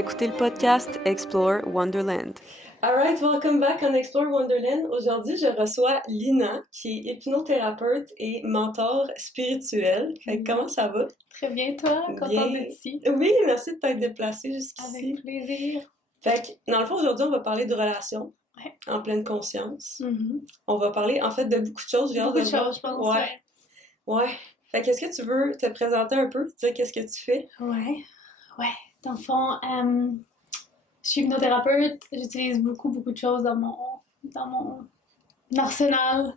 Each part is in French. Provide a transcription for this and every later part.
écoutez le podcast Explore Wonderland. Alright, welcome back on Explore Wonderland. Aujourd'hui, je reçois Lina, qui est hypnothérapeute et mentor spirituel. Fait que comment ça va? Très bien, toi? Contente d'être ici. Oui, merci de t'être déplacée jusqu'ici. Avec plaisir. Fait que, dans le fond, aujourd'hui, on va parler de relations. Ouais. En pleine conscience. Mm-hmm. On va parler, en fait, de beaucoup de choses. Beaucoup de choses, je pense. Ouais. Fait que, est-ce que tu veux te présenter un peu? Dire qu'est-ce que tu fais? Ouais. Dans le fond, je suis hypnothérapeute. J'utilise beaucoup de choses dans mon arsenal.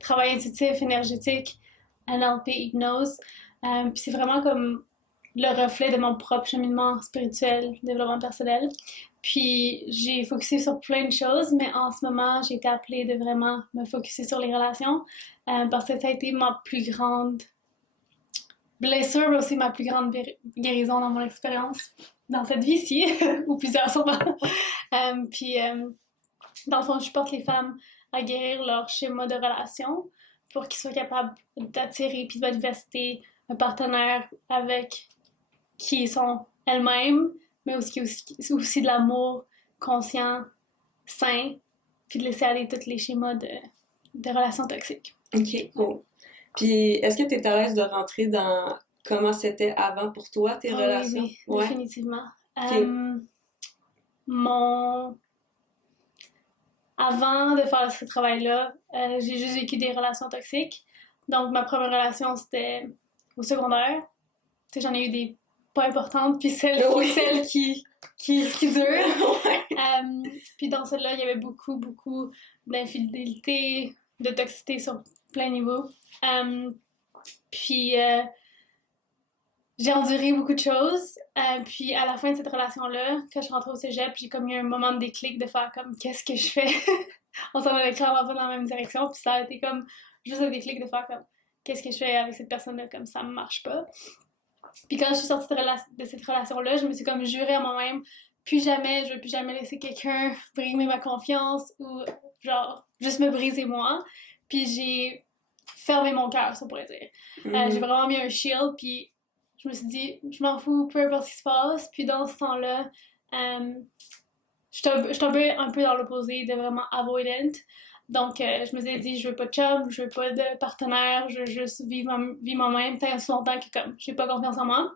Travail intuitif, énergétique, NLP, hypnose. Puis c'est vraiment comme le reflet de mon propre cheminement spirituel, développement personnel. Puis j'ai focusé sur plein de choses, mais en ce moment, j'ai été appelée de vraiment me focuser sur les relations parce que ça a été ma plus grande blessure, mais aussi ma plus grande guérison dans mon expérience, dans cette vie-ci, ou plusieurs sûrement. Puis dans le fond, je porte les femmes à guérir leur schéma de relation pour qu'ils soient capables d'attirer puis de manifester un partenaire avec qui ils sont elles-mêmes, mais aussi de l'amour conscient, sain, puis de laisser aller tous les schémas de relations toxiques. Ok, cool. Puis, est-ce que tu es à l'aise de rentrer dans comment c'était avant pour toi, tes relations? Oui, ouais. Définitivement. Okay. Avant de faire ce travail-là, j'ai juste vécu des relations toxiques. Donc, ma première relation, c'était au secondaire. Tu sais, j'en ai eu des pas importantes, puis celle qui dure. Puis dans celle-là, il y avait beaucoup d'infidélité, de toxicité sur plein niveaux. Puis j'ai enduré beaucoup de choses. Puis à la fin de cette relation-là, quand je suis rentrée au cégep, j'ai comme eu un moment de déclic de faire comme qu'est-ce que je fais? On s'en allait clairement pas dans la même direction. Puis ça a été comme juste un déclic de faire comme qu'est-ce que je fais avec cette personne-là, comme ça marche pas. Puis quand je suis sortie de cette relation-là, je me suis comme jurée à moi-même, je veux plus jamais laisser quelqu'un brimer ma confiance ou genre juste me briser moi. Puis j'ai fermé mon cœur, ça pourrait dire. J'ai vraiment mis un shield, puis je me suis dit, je m'en fous, peu importe ce qui se passe. Puis dans ce temps-là, je suis tombée un peu dans l'opposé de vraiment avoidant. Donc, je me suis dit, je veux pas de chum, je veux pas de partenaire, je veux juste vivre moi-même tant aussi longtemps que comme j'ai pas confiance en moi.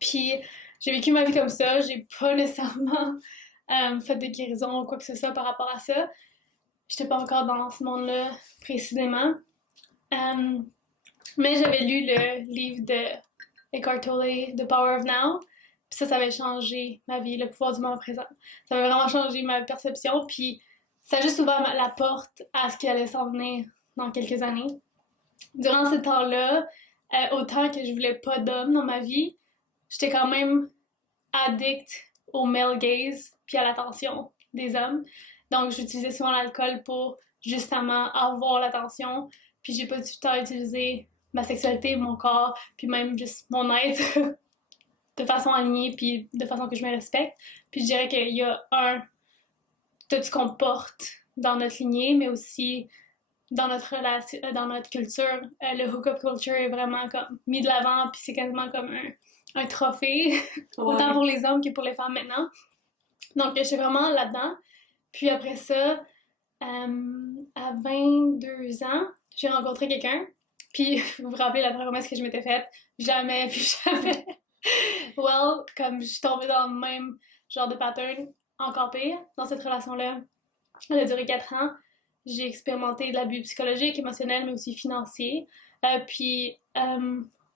Puis, j'ai vécu ma vie comme ça, j'ai pas nécessairement fait de guérison ou quoi que ce soit par rapport à ça. J'étais pas encore dans ce monde-là précisément. Mais j'avais lu le livre de Eckhart Tolle, The Power of Now. Puis ça avait changé ma vie, le pouvoir du moment présent. Ça avait vraiment changé ma perception, puis ça a juste ouvert la porte à ce qui allait s'en venir dans quelques années. Durant ce temps-là, autant que je voulais pas d'hommes dans ma vie, j'étais quand même addict au male gaze puis à l'attention des hommes. Donc, j'utilisais souvent l'alcool pour justement avoir l'attention, puis j'ai pas du tout utiliser ma sexualité, mon corps, puis même juste mon être de façon alignée, puis de façon que je me respecte. Puis je dirais qu'il y a tout ce qu'on porte dans notre lignée, mais aussi dans notre relation, dans notre culture. Le hookup culture est vraiment comme mis de l'avant, puis c'est quasiment comme un trophée, autant pour les hommes que pour les femmes maintenant. Donc, je suis vraiment là-dedans. Puis après ça, à 22 ans, j'ai rencontré quelqu'un. Puis, vous vous rappelez la promesse que je m'étais faite? Jamais, puis jamais. Comme je suis tombée dans le même genre de pattern, encore pire, dans cette relation-là. Elle a duré 4 ans. J'ai expérimenté de l'abus psychologique, émotionnel, mais aussi financier. Puis,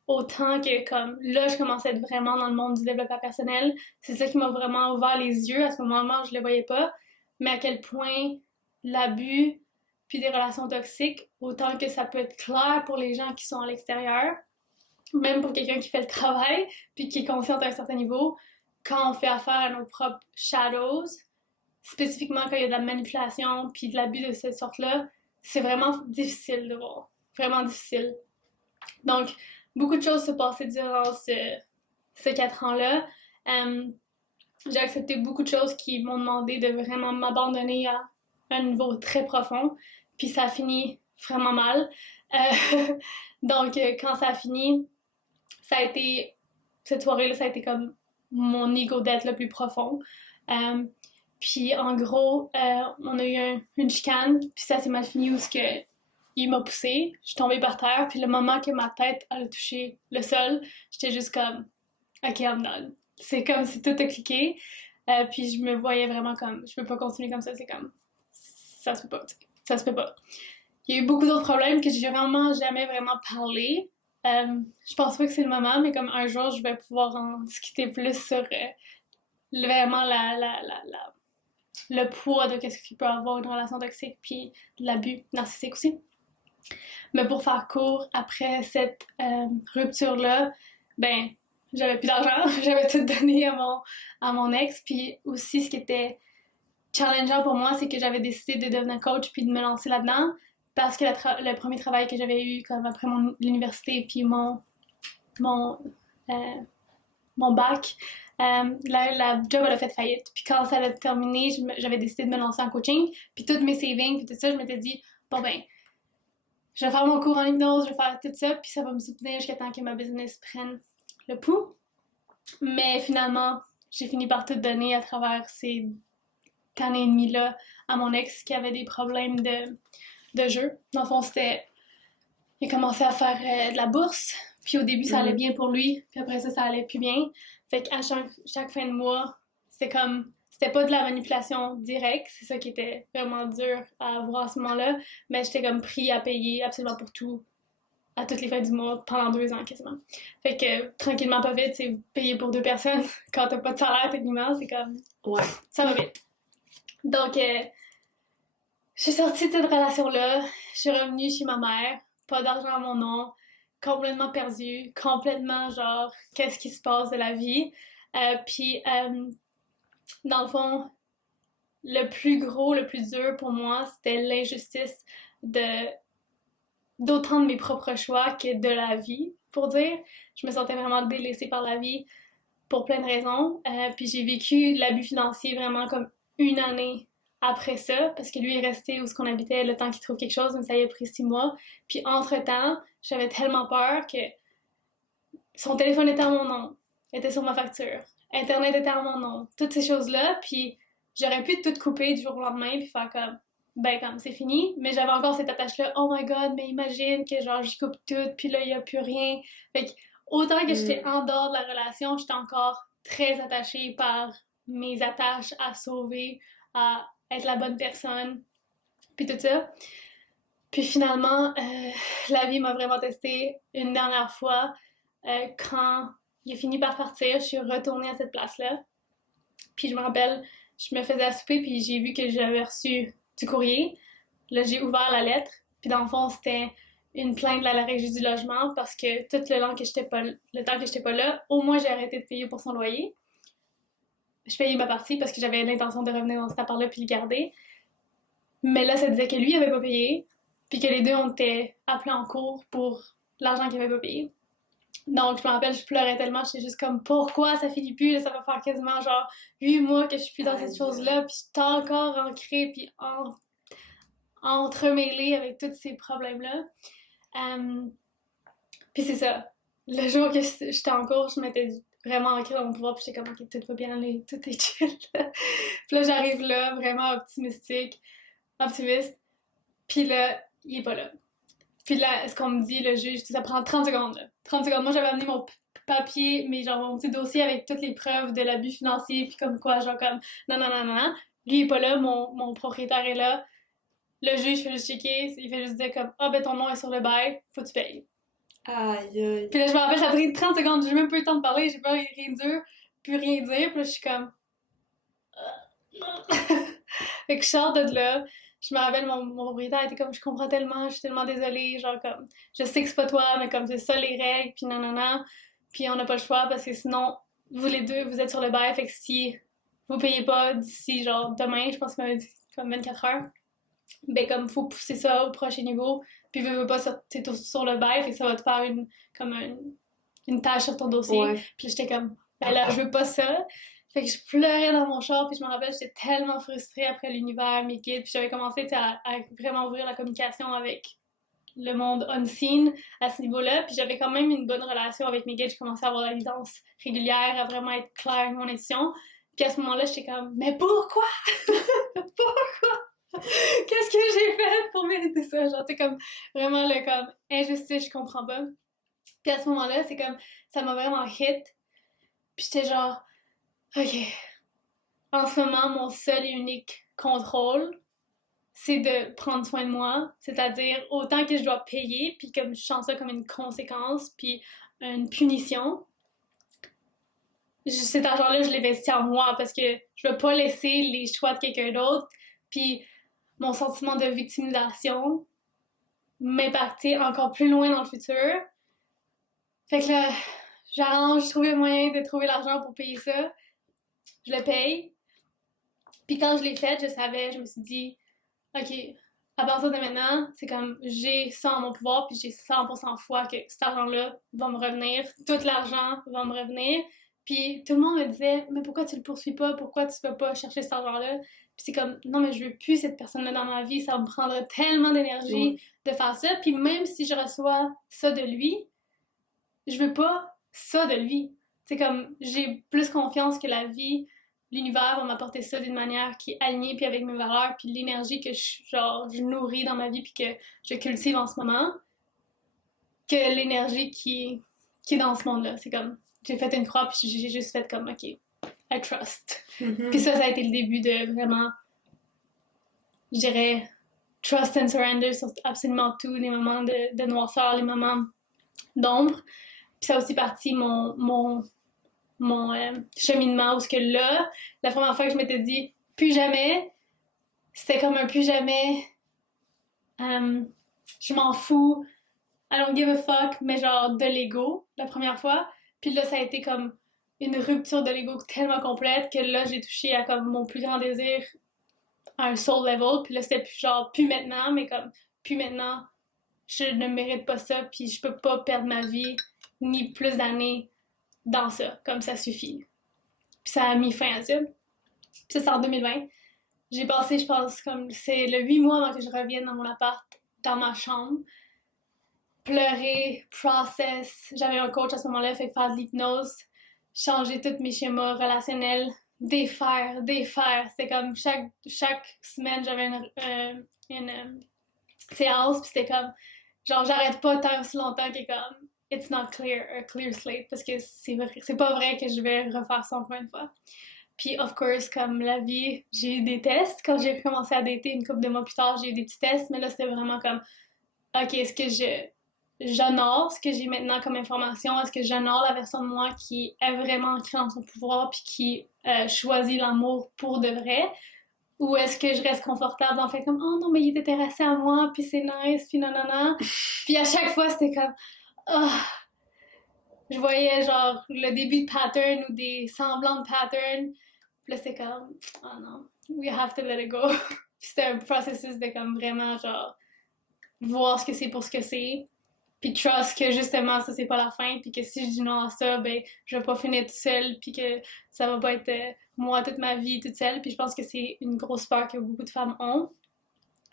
autant que comme là, je commençais à être vraiment dans le monde du développement personnel. C'est ça qui m'a vraiment ouvert les yeux. À ce moment-là, je le voyais pas. Mais à quel point l'abus puis des relations toxiques, autant que ça peut être clair pour les gens qui sont à l'extérieur, même pour quelqu'un qui fait le travail, puis qui est conscient à un certain niveau, quand on fait affaire à nos propres shadows, spécifiquement quand il y a de la manipulation puis de l'abus de cette sorte-là, c'est vraiment difficile de voir. Vraiment difficile. Donc, beaucoup de choses se passaient durant ces 4 ans-là. J'ai accepté beaucoup de choses qui m'ont demandé de vraiment m'abandonner à un niveau très profond. Puis ça a fini vraiment mal. Donc, quand ça a fini, cette soirée-là, ça a été comme mon ego d'être le plus profond. Puis en gros, on a eu une chicane, puis ça s'est mal fini où il m'a poussée, je suis tombée par terre, puis le moment que ma tête a touché le sol, j'étais juste comme OK, I'm done. C'est comme si tout a cliqué, puis je me voyais vraiment comme je peux pas continuer comme ça, c'est comme ça se peut pas, ça se peut pas. Il y a eu beaucoup d'autres problèmes que j'ai vraiment jamais vraiment parlé. Je pense pas que c'est le moment, mais comme un jour je vais pouvoir en discuter plus sur vraiment le poids de qu'est-ce qu'il peut avoir une relation toxique puis de l'abus narcissique aussi. Mais pour faire court, après cette rupture-là, ben, j'avais plus d'argent, j'avais tout donné à mon ex, puis aussi ce qui était challengeant pour moi, c'est que j'avais décidé de devenir coach puis de me lancer là-dedans, parce que le premier travail que j'avais eu comme après l'université puis mon, euh, mon bac, la job elle a fait faillite. Puis quand ça a terminé, j'avais décidé de me lancer en coaching. Puis toutes mes savings, puis tout ça, je m'étais dit, bon ben, je vais faire mon cours en hypnose, je vais faire tout ça, puis ça va me soutenir jusqu'à temps que ma business prenne le pouls. Mais finalement, j'ai fini par tout donner à travers ces années et demie-là à mon ex qui avait des problèmes de jeu. Dans le fond, il a commencé à faire de la bourse, puis au début, ça allait bien pour lui, puis après ça allait plus bien. Fait qu'à chaque fin de mois, c'était pas de la manipulation directe, c'est ça qui était vraiment dur à voir à ce moment-là, mais j'étais comme pris à payer absolument pour tout, à toutes les fins du mois, pendant 2 ans quasiment. Fait que tranquillement, pas vite, c'est payer pour 2 personnes quand t'as pas de salaire techniquement, c'est comme... Ouais. Ça va vite. Donc, je suis sortie de cette relation-là, je suis revenue chez ma mère, pas d'argent à mon nom, complètement perdue, complètement genre, qu'est-ce qui se passe de la vie? Puis, dans le fond, le plus gros, le plus dur pour moi, c'était l'injustice d'autant de mes propres choix que de la vie, pour dire. Je me sentais vraiment délaissée par la vie pour plein de raisons. Puis j'ai vécu l'abus financier vraiment comme 1 année après ça, parce que lui est resté où ce qu'on habitait le temps qu'il trouve quelque chose, mais ça y a pris 6 mois. Puis entre-temps, j'avais tellement peur que son téléphone était à mon nom, était sur ma facture, Internet était à mon nom, toutes ces choses-là, puis j'aurais pu tout couper du jour au lendemain, puis faire comme, ben comme c'est fini, mais j'avais encore cette attache-là, oh my god, mais imagine que genre j'y coupe tout, puis là il y a plus rien. Fait que autant que j'étais en dehors de la relation, j'étais encore très attachée par mes attaches à sauver, à être la bonne personne, puis tout ça. Puis finalement, la vie m'a vraiment testée une dernière fois. Quand il a fini par partir, je suis retournée à cette place-là. Puis je me rappelle, je me faisais à souper, puis j'ai vu que j'avais reçu du courrier. Là, j'ai ouvert la lettre, puis dans le fond, c'était une plainte de la régie du logement parce que tout le temps que j'étais pas là, au moins j'ai arrêté de payer pour son loyer. Je payais ma partie parce que j'avais l'intention de revenir dans cet appart-là puis le garder. Mais là, ça disait que lui avait pas payé, puis que les deux, on était appelés en cours pour l'argent qu'il avait pas payé. Donc, je me rappelle, je pleurais tellement, j'étais juste comme, pourquoi ça finit plus? Là, ça va faire quasiment genre 8 mois que je suis plus dans cette chose-là, puis je suis encore ancrée, puis entremêlée avec tous ces problèmes-là. Puis c'est ça. Le jour que j'étais en cours, je m'étais vraiment ancrée dans mon pouvoir, puis j'étais comme, ok, tout va bien aller, tout est chill. Puis là, j'arrive là, vraiment optimiste, puis là, il est pas là. Puis là, ce qu'on me dit, le juge, ça prend 30 secondes. Là. 30 secondes. Moi, j'avais amené mon papier, mais genre mon petit dossier avec toutes les preuves de l'abus financier, puis comme quoi, genre comme, non, non, non, non, non. Lui, il est pas là, mon propriétaire est là. Le juge fait juste checker, il fait juste dire comme, ah, ben ton nom est sur le bail, faut que tu payes. Aïe, aïe. Puis là, je me rappelle, ça a pris 30 secondes, j'ai même pas eu le temps de parler, j'ai pas rien dire, plus rien dire, puis là, je suis comme... Fait que je sors de là, je me rappelle, mon propriétaire était comme, je comprends tellement, je suis tellement désolée, genre comme, je sais que c'est pas toi, mais comme c'est ça les règles, puis non, puis on n'a pas le choix parce que sinon, vous les deux, vous êtes sur le bail, fait que si vous payez pas d'ici, genre demain, je pense qu'il m'avait dit comme 24 heures, ben comme, faut pousser ça au prochain niveau, puis veux pas, t'es sur le bail, fait que ça va te faire une tâche sur ton dossier, Ouais. puis j'étais comme, ben là, je veux pas ça. Fait que je pleurais dans mon char, puis je me rappelle, j'étais tellement frustrée après l'univers, mes guides, puis j'avais commencé à vraiment ouvrir la communication avec le monde unseen à ce niveau-là. Puis j'avais quand même une bonne relation avec mes guides. J'ai commencé à avoir la guidance régulière, à vraiment être claire avec mon intuition. Puis à ce moment-là, j'étais comme, mais pourquoi? Pourquoi? Qu'est-ce que j'ai fait pour mériter ça? Genre, c'est comme vraiment le comme injustice, je comprends pas. Puis à ce moment-là, c'est comme, ça m'a vraiment hit. Puis j'étais genre, ok, en ce moment, mon seul et unique contrôle, c'est de prendre soin de moi, c'est-à-dire autant que je dois payer, puis comme je sens ça comme une conséquence, puis une punition, cet argent-là, je l'investis en moi parce que je veux pas laisser les choix de quelqu'un d'autre, puis mon sentiment de victimisation m'impacter encore plus loin dans le futur. Fait que là, j'arrange, je trouve le moyen de trouver l'argent pour payer ça, je le paye. Puis quand je l'ai fait, je me suis dit, ok, à partir de maintenant, c'est comme j'ai ça en mon pouvoir, puis j'ai 100% foi que cet argent-là va me revenir, tout l'argent va me revenir. Puis tout le monde me disait, mais pourquoi tu le poursuis pas? Pourquoi tu vas pas chercher cet argent-là? Puis c'est comme, non, mais je veux plus cette personne-là dans ma vie, ça me prendrait tellement d'énergie de faire ça. Puis même si je reçois ça de lui, je veux pas ça de lui. C'est comme, j'ai plus confiance que la vie, l'univers va m'apporter ça d'une manière qui est alignée puis avec mes valeurs puis l'énergie que je nourris dans ma vie puis que je cultive en ce moment que l'énergie qui est dans ce monde-là. C'est comme, j'ai fait une croix puis j'ai juste fait comme, ok, I trust. Puis ça a été le début de vraiment, je dirais, trust and surrender sur absolument tout, les moments de noirceur, les moments d'ombre. Puis ça a aussi parti mon cheminement où ce que là, la première fois que je m'étais dit plus jamais, c'était comme un plus jamais, je m'en fous, I don't give a fuck, mais genre de l'ego la première fois. Puis là, ça a été comme une rupture de l'ego tellement complète que là, j'ai touché à comme mon plus grand désir à un soul level. Puis là, c'était plus genre plus maintenant, mais comme plus maintenant, je ne mérite pas ça, puis je peux pas perdre ma vie ni plus d'années dans ça, comme ça suffit. Puis ça a mis fin à ça. Puis ça, c'est en 2020. J'ai passé, je pense, comme c'est le 8 mois avant que je revienne dans mon appart, dans ma chambre. Pleurer, process. J'avais un coach à ce moment-là, fait faire de l'hypnose, changer tous mes schémas relationnels, défaire. C'était comme chaque semaine, j'avais une séance, puis c'était comme, genre, j'arrête pas tant aussi longtemps que comme, it's not clear, a clear slate, parce que c'est pas vrai que je vais refaire ça encore une fois. Puis, of course, comme la vie, j'ai eu des tests. Quand j'ai recommencé à dater une couple de mois plus tard, j'ai eu des petits tests, mais là, c'était vraiment comme, ok, est-ce que j'honore ce que j'ai maintenant comme information? Est-ce que j'honore la version de moi qui est vraiment ancrée dans son pouvoir puis qui choisit l'amour pour de vrai? Ou est-ce que je reste confortable en fait comme oh non mais il est intéressé à moi puis c'est nice puis non. Puis à chaque fois c'était comme oh. Je voyais genre le début de pattern ou des semblants de pattern. Puis là c'est comme oh non, we have to let it go. C'était un processus de comme vraiment genre voir ce que c'est pour ce que c'est. Puis trust que justement ça c'est pas la fin puis que si je dis non à ça ben je vais pas finir toute seule puis que ça va pas être moi toute ma vie toute seule puis je pense que c'est une grosse peur que beaucoup de femmes ont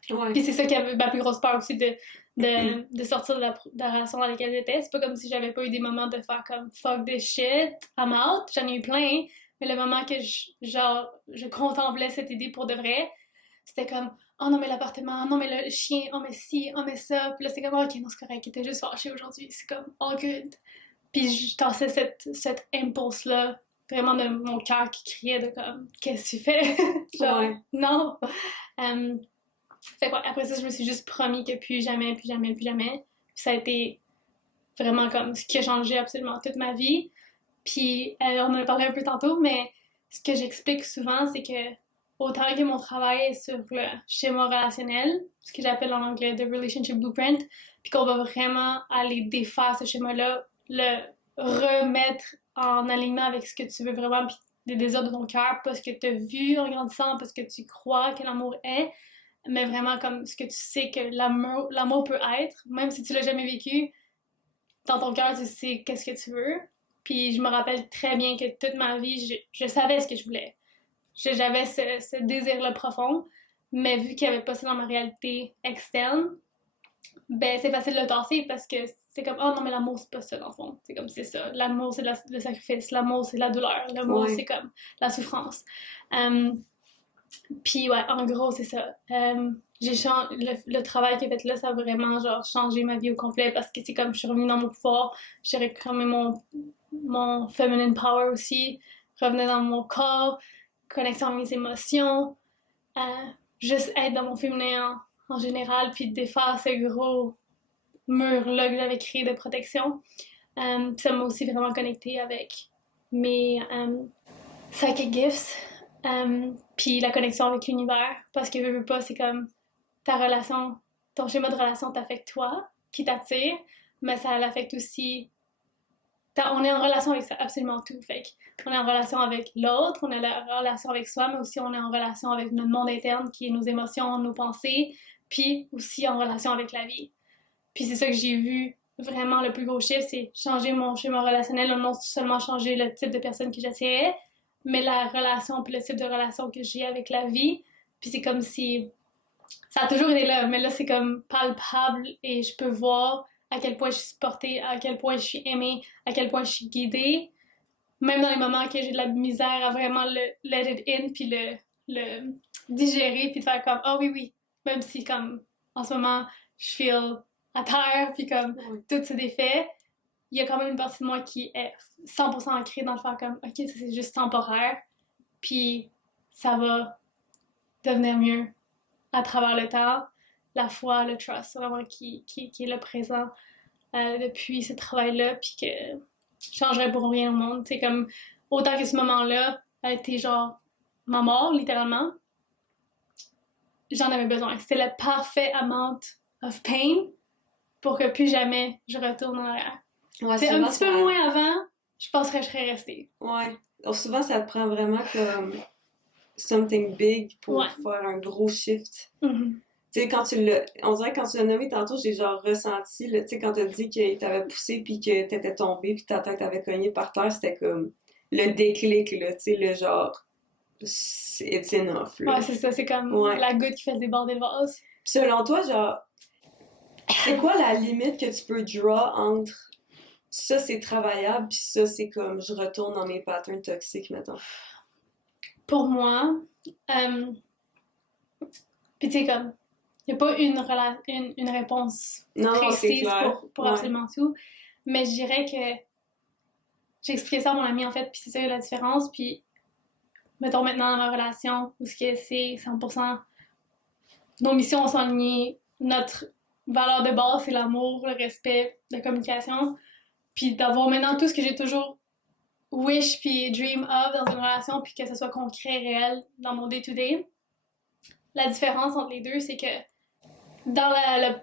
puis c'est ça qui avait ma plus grosse peur aussi de sortir de la relation dans laquelle j'étais. C'est pas comme si j'avais pas eu des moments de faire comme fuck this shit I'm out, j'en ai eu plein mais le moment que je contemplais cette idée pour de vrai c'était comme oh non mais l'appartement, non mais le chien, oh mais ci, oh mais ça. Puis là c'est comme ok non c'est correct, il était juste fâché aujourd'hui, c'est comme all good. Puis je tassais cette impulse là vraiment de mon cœur qui criait de comme qu'est-ce que tu fais? Genre non. Fait quoi après ça je me suis juste promis que plus jamais. Puis ça a été vraiment comme ce qui a changé absolument toute ma vie. Puis on en a parlé un peu tantôt mais ce que j'explique souvent c'est que autant que mon travail est sur le schéma relationnel, ce que j'appelle en anglais the relationship blueprint, puis qu'on va vraiment aller défaire ce schéma-là, le remettre en alignement avec ce que tu veux vraiment, puis les désirs de ton cœur, pas ce que tu as vu en grandissant, pas ce que tu crois que l'amour est, mais vraiment comme ce que tu sais que l'amour peut être, même si tu l'as jamais vécu, dans ton cœur, tu sais qu'est-ce que tu veux. Puis je me rappelle très bien que toute ma vie, je savais ce que je voulais. J'avais ce désir-là profond, mais vu qu'il n'y avait pas ça dans ma réalité externe, ben c'est facile de le tasser parce que c'est comme oh non mais l'amour c'est pas ça dans le fond, c'est comme c'est ça, l'amour c'est le sacrifice, l'amour c'est la douleur, l'amour Ouais. c'est comme la souffrance. Puis ouais, en gros c'est ça. Le travail qu'il a fait là, ça a vraiment genre changé ma vie au complet parce que c'est comme je suis revenue dans mon pouvoir, j'ai réclamé mon feminine power aussi, revenir dans mon corps, connexion à mes émotions, euh, juste être dans mon féminin en général, puis défaire ce gros mur-là que j'avais créé de protection. Ça m'a aussi vraiment connectée avec mes psychic gifts, puis la connexion avec l'univers, parce que veux pas, c'est comme ta relation, ton schéma de relation t'affecte toi, qui t'attire, mais ça l'affecte aussi. On est en relation avec ça, absolument tout. Fait on est en relation avec l'autre, on est en relation avec soi, mais aussi on est en relation avec notre monde interne qui est nos émotions, nos pensées, puis aussi en relation avec la vie. Puis c'est ça que j'ai vu vraiment le plus gros chiffre, c'est changer mon schéma relationnel, non seulement changer le type de personne que j'attirais, mais la relation puis le type de relation que j'ai avec la vie. Puis c'est comme si ça a toujours été là, mais là c'est comme palpable et je peux voir à quel point je suis supportée, à quel point je suis aimée, à quel point je suis guidée. Même dans les moments que j'ai de la misère à vraiment le let it in puis le digérer puis de faire comme oh oui oui, même si comme en ce moment je feel à terre puis comme tout se défait, il y a quand même une partie de moi qui est 100% ancrée dans le faire comme ok ça c'est juste temporaire puis ça va devenir mieux à travers le temps. La foi, le trust, vraiment qui est le présent depuis ce travail-là, puis que je changerais pour rien au monde. C'est comme, autant que ce moment-là a été genre ma mort, littéralement, j'en avais besoin. C'était le parfait amount of pain pour que plus jamais je retourne en arrière. Ouais, C'est un souvent, petit peu moins avant, je penserais que je serais restée. Ouais. Donc, souvent, ça te prend vraiment comme something big pour Ouais. faire un gros shift. Mhm. Tu sais, quand tu l'as... On dirait que quand tu l'as nommé tantôt, j'ai genre ressenti, là, tu sais, quand t'as dit qu'il t'avait poussé puis que t'étais tombé puis ta tête avait cogné par terre, c'était comme le déclic, là, tu sais, le genre... It's enough, là. Ouais, c'est ça, c'est comme Ouais. la goutte qui fait déborder le vase. Puis selon toi, genre, c'est quoi la limite que tu peux draw entre ça, c'est travaillable, puis ça, c'est comme je retourne dans mes patterns toxiques, mettons. Pour moi, puis tu sais, comme, il n'y a pas une réponse Non, c'est précise clair. pour Ouais. absolument tout, mais je dirais que j'ai expliqué ça à mon ami en fait, puis c'est ça la différence, puis mettons maintenant dans ma relation où ce que c'est 100% nos missions sont alignées, notre valeur de base c'est l'amour, le respect, la communication, puis d'avoir maintenant tout ce que j'ai toujours wish puis dream of dans une relation, puis que ce soit concret, réel dans mon day-to-day. La différence entre les deux, c'est que dans le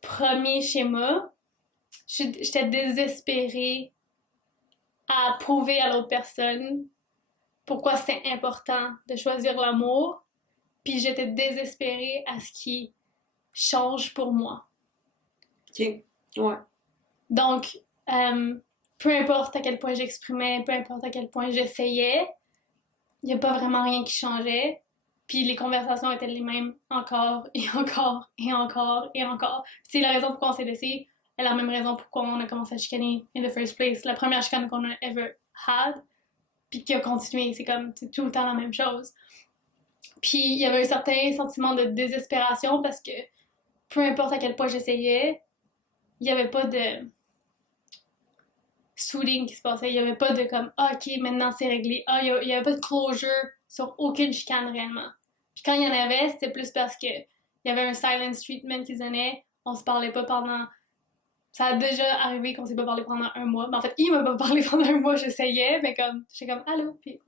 premier schéma, j'étais désespérée à prouver à l'autre personne pourquoi c'est important de choisir l'amour, puis j'étais désespérée à ce qui change pour moi. Ok, ouais. Donc, peu importe à quel point j'exprimais, peu importe à quel point j'essayais, il n'y a pas vraiment rien qui changeait. Puis les conversations étaient les mêmes encore et encore et encore et encore. C'est la raison pourquoi on s'est laissé, est la même raison pourquoi on a commencé à chicaner in the first place. La première chicane qu'on a ever had, puis qui a continué, c'est comme, c'est tout le temps la même chose. Puis il y avait un certain sentiment de désespération parce que peu importe à quel point j'essayais, il n'y avait pas de soothing qui se passait. Il n'y avait pas de comme, ah, ok, maintenant c'est réglé. Ah, il n'y avait pas de closure sur aucune chicane réellement. Puis quand il y en avait, c'était plus parce que il y avait un silence treatment qu'ils donnaient. On se parlait pas pendant. Ça a déjà arrivé qu'on s'est pas parlé pendant un mois. Mais en fait, il m'a pas parlé pendant un mois, j'essayais, mais comme, j'étais comme, allô, puis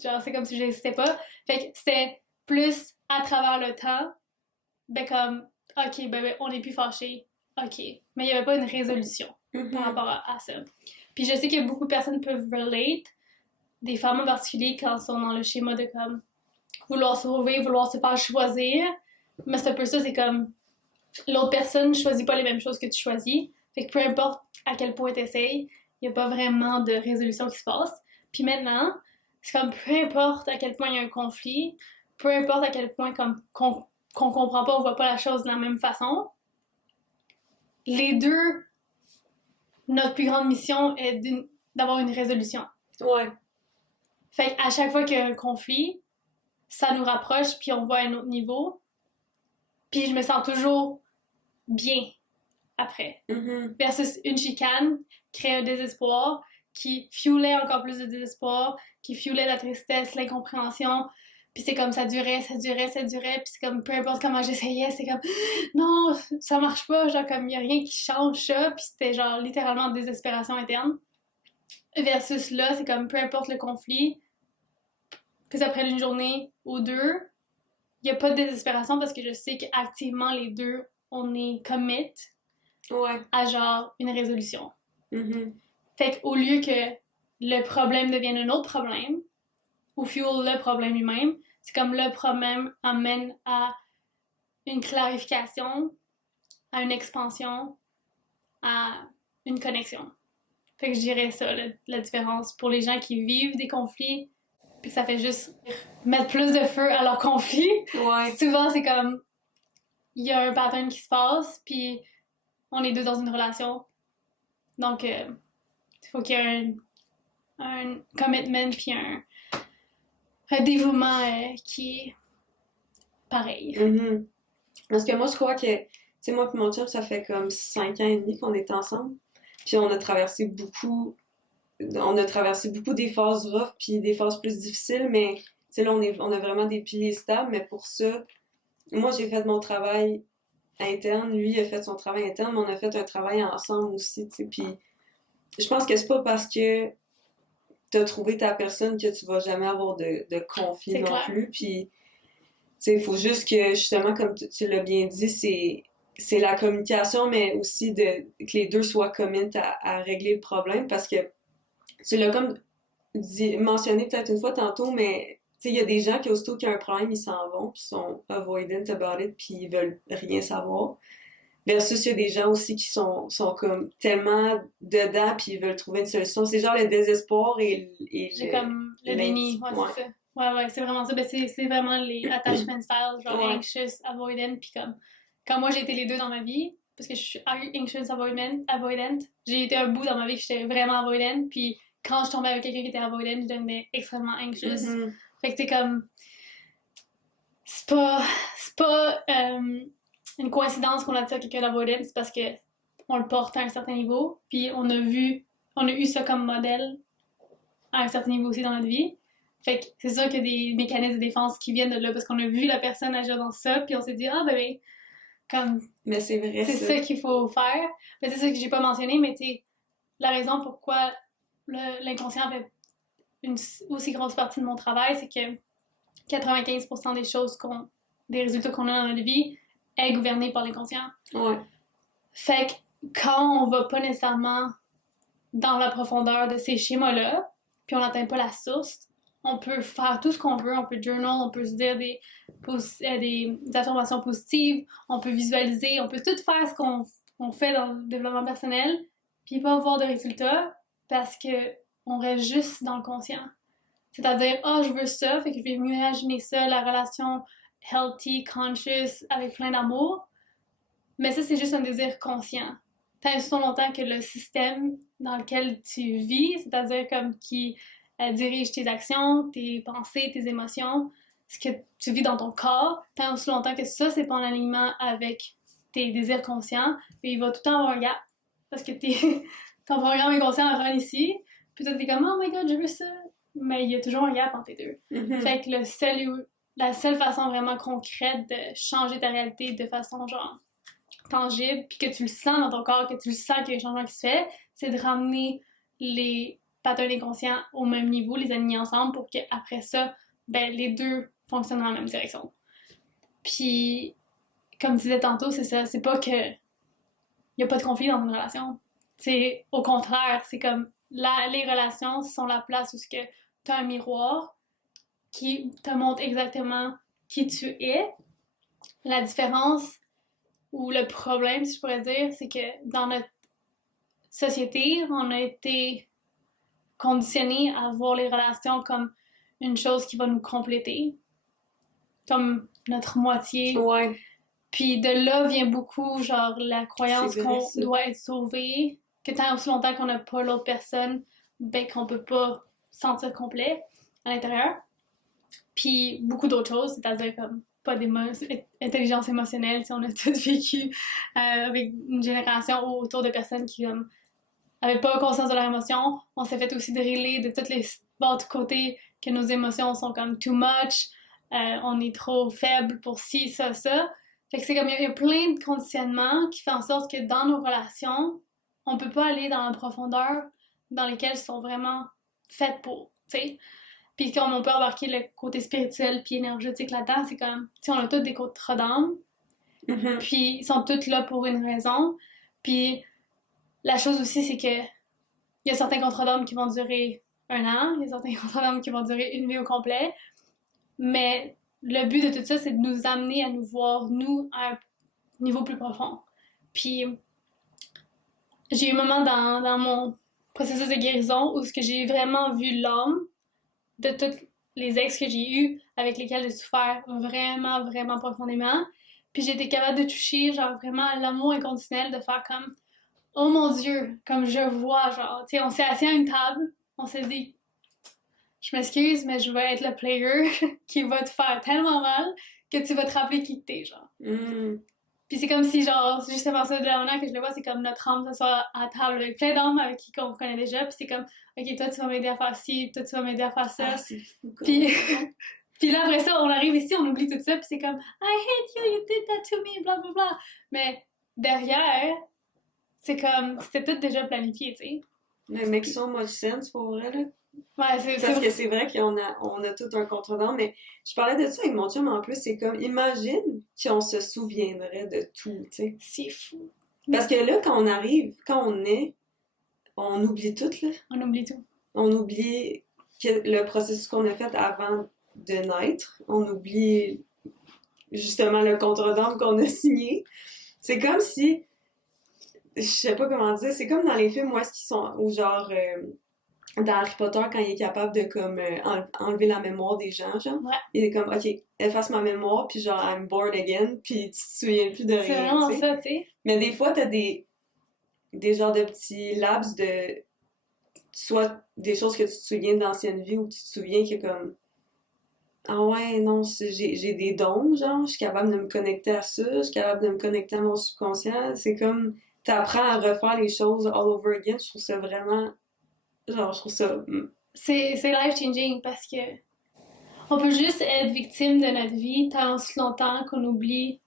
genre, c'est comme si j'existais pas. Fait que c'était plus à travers le temps, ben comme, ok, ben on est plus fâchés, ok. Mais il y avait pas une résolution par rapport à ça. Puis je sais que beaucoup de personnes peuvent relate, des femmes en particulier quand elles sont dans le schéma de comme vouloir se sauver, vouloir se faire choisir. Mais c'est un peu ça, c'est comme l'autre personne choisit pas les mêmes choses que tu choisis. Fait que peu importe à quel point tu essayes, il n'y a pas vraiment de résolution qui se passe. Puis maintenant, c'est comme peu importe à quel point il y a un conflit, peu importe à quel point comme qu'on comprend pas, on voit pas la chose de la même façon, les deux, notre plus grande mission est d'avoir une résolution. Ouais. Fait qu'à chaque fois qu'il y a un conflit, ça nous rapproche, puis on voit un autre niveau. Puis je me sens toujours bien après. Versus une chicane crée un désespoir qui fuelait encore plus de désespoir, qui fuelait la tristesse, l'incompréhension. Puis c'est comme ça durait, puis c'est comme peu importe comment j'essayais, c'est comme non, ça marche pas, genre comme il y a rien qui change ça, puis c'était genre littéralement désespération interne. Versus là, c'est comme peu importe le conflit, que ça prenne une journée ou deux, il n'y a pas de désespération parce que je sais qu'activement les deux, on est commit à genre une résolution. Fait qu'au lieu que le problème devienne un autre problème, ou fuel le problème lui-même, c'est comme le problème amène à une clarification, à une expansion, à une connexion. Fait que je dirais ça, la différence pour les gens qui vivent des conflits, puis que ça fait juste mettre plus de feu à leur conflit. Ouais. Souvent, c'est comme, il y a un pattern qui se passe, puis on est deux dans une relation. Donc, il faut qu'il y ait un commitment, puis un dévouement qui est pareil. Parce que moi, je crois que, tu sais, moi et mon chum, ça fait comme 5 ans et demi qu'on est ensemble. Puis on a traversé beaucoup des phases rough puis des phases plus difficiles, mais tu sais, là, on a vraiment des piliers stables, mais pour ça, moi, j'ai fait mon travail interne, lui a fait son travail interne, mais on a fait un travail ensemble aussi, tu sais, puis je pense que c'est pas parce que t'as trouvé ta personne que tu vas jamais avoir de conflit C'est non clair. plus, puis tu sais, il faut juste que, justement, comme tu l'as bien dit, c'est la communication, mais aussi que les deux soient commit à régler le problème, parce que tu l'as comme mentionné peut-être une fois tantôt, mais tu sais, il y a des gens qui, aussitôt qu'il y a un problème, ils s'en vont, puis sont avoidant about it, puis ils veulent rien savoir. Versus, il y a des gens aussi qui sont comme tellement dedans, puis ils veulent trouver une solution. C'est genre le désespoir et J'ai comme le déni, ouais, c'est ça. Ouais, c'est vraiment ça. Ben, c'est vraiment les attachment styles, genre anxious, avoidant, puis comme quand moi j'ai été les deux dans ma vie, parce que je suis anxious, avoidant, j'ai été un bout dans ma vie que j'étais vraiment avoidant, puis quand je tombais avec quelqu'un qui était avoidant, je devenais extrêmement anxious. Fait que c'est comme c'est pas une coïncidence qu'on a dit à quelqu'un d'avoidant, c'est parce que on le porte à un certain niveau, puis on a eu ça comme modèle à un certain niveau aussi dans notre vie. Fait que c'est sûr qu'il y a des mécanismes de défense qui viennent de là parce qu'on a vu la personne agir dans ça, puis on s'est dit, ah ben, comme. Mais c'est vrai, c'est ça qu'il faut faire. Mais c'est ça que j'ai pas mentionné, mais tu sais, la raison pourquoi l'inconscient fait une aussi grosse partie de mon travail, c'est que 95% des résultats qu'on a dans notre vie est gouverné par l'inconscient. Ouais. Fait que quand on va pas nécessairement dans la profondeur de ces schémas-là, puis on n'atteint pas la source, on peut faire tout ce qu'on veut, on peut journal, on peut se dire des affirmations positives, on peut visualiser, on peut tout faire ce qu'on fait dans le développement personnel, puis pas avoir de résultats parce que on reste juste dans le conscient. C'est-à-dire, je veux ça, fait que je vais m'imaginer ça, la relation healthy, conscious, avec plein d'amour. Mais ça, c'est juste un désir conscient. Tant et si longtemps que le système dans lequel tu vis, c'est-à-dire comme qui dirige tes actions, tes pensées, tes émotions, ce que tu vis dans ton corps, tant aussi longtemps que ça, c'est pas en alignement avec tes désirs conscients, puis il va tout le temps avoir un gap. Parce que ton programme inconscient run ici, puis toi, t'es comme, oh my god, je veux ça. Mais il y a toujours un gap entre les deux. Fait que la seule façon vraiment concrète de changer ta réalité de façon genre tangible, puis que tu le sens dans ton corps, que tu le sens qu'il y a un changement qui se fait, c'est de ramener les patterns inconscients au même niveau, les aligner ensemble pour qu'après ça, ben, les deux fonctionnent dans la même direction. Puis, comme tu disais tantôt, c'est ça, c'est pas que il y a pas de conflit dans une relation. C'est au contraire, c'est comme les relations sont la place où tu as un miroir qui te montre exactement qui tu es. La différence ou le problème, si je pourrais dire, c'est que dans notre société, on a été conditionné à voir les relations comme une chose qui va nous compléter, comme notre moitié. Ouais. Puis de là vient beaucoup, genre, la croyance C'est vrai, qu'on ça. doit être sauvé, que tant aussi longtemps qu'on n'a pas l'autre personne, ben qu'on peut pas se sentir complet à l'intérieur. Puis beaucoup d'autres choses, c'est-à-dire comme pas d'intelligence émotionnelle, si on a tous vécu avec une génération autour de personnes qui comme avaient pas conscience de leurs émotions. On s'est fait aussi driller de tous les bords de côté que nos émotions sont comme too much, on est trop faible pour ci, ça, ça. Fait que c'est comme il y a plein de conditionnements qui font en sorte que dans nos relations, on peut pas aller dans la profondeur dans lesquelles sont vraiment faites pour, tu sais. Puis comme on peut embarquer le côté spirituel puis énergétique là-dedans, c'est comme, tu sais, on a tous des contrats d'âme, Mhm. puis ils sont tous là pour une raison. Puis la chose aussi, c'est que il y a certains contrats d'âme qui vont durer 1 an, il y a certains contrats d'âme qui vont durer une vie au complet, mais le but de tout ça, c'est de nous amener à nous voir, nous, à un niveau plus profond. Puis j'ai eu un moment dans mon processus de guérison où ce que j'ai vraiment vu l'âme de tous les ex que j'ai eus avec lesquels j'ai souffert vraiment, vraiment profondément. Puis j'ai été capable de toucher, genre, vraiment l'amour inconditionnel, de faire comme, oh mon Dieu, comme je vois, genre, tu sais, on s'est assis à une table, on s'est dit, je m'excuse, mais je vais être le player qui va te faire tellement mal que tu vas te rappeler qui t'es, genre. Mm. Puis c'est comme si, genre, c'est justement ça de la manière que je le vois, c'est comme notre âme s'assoit à table avec plein d'hommes avec qui on connaît déjà, puis c'est comme, ok, toi tu vas m'aider à faire ci, toi tu vas m'aider à faire ça. Ah, c'est fou, comme Puis, ça. puis là, après ça, on arrive ici, on oublie tout ça, puis c'est comme, I hate you, you did that to me, bla bla bla. Mais derrière, c'est comme, c'était tout déjà planifié, tu sais. Le make so much sense pour vrai, là. Ouais, Parce que c'est vrai qu'on a tout un contre-dent, mais je parlais de ça avec mon chum en plus, c'est comme, imagine qu'on se souviendrait de tout, tu sais. c'est fou. Parce que là, quand on arrive, quand on est, on oublie tout, là. On oublie tout. On oublie le processus qu'on a fait avant de naître. On oublie justement le contre-dent qu'on a signé. C'est comme si, je sais pas comment dire, c'est comme dans les films où est-ce qu'ils sont, ou genre, dans Harry Potter, quand il est capable de comme enlever la mémoire des gens, genre. Ouais. Il est comme, ok, efface ma mémoire, puis genre, I'm born again, puis tu te souviens plus de C'est rien, vraiment tu sais. ça, tu sais. Mais des fois, t'as des genres de petits laps de, soit des choses que tu te souviens d'ancienne vie, ou tu te souviens que comme, ah ouais, non, j'ai des dons, genre, je suis capable de me connecter à ça, je suis capable de me connecter à mon subconscient. C'est comme, t'apprends à refaire les choses all over again. Je trouve ça vraiment, genre, je trouve ça. C'est life-changing parce que on peut juste être victime de notre vie tant aussi longtemps qu'on oublie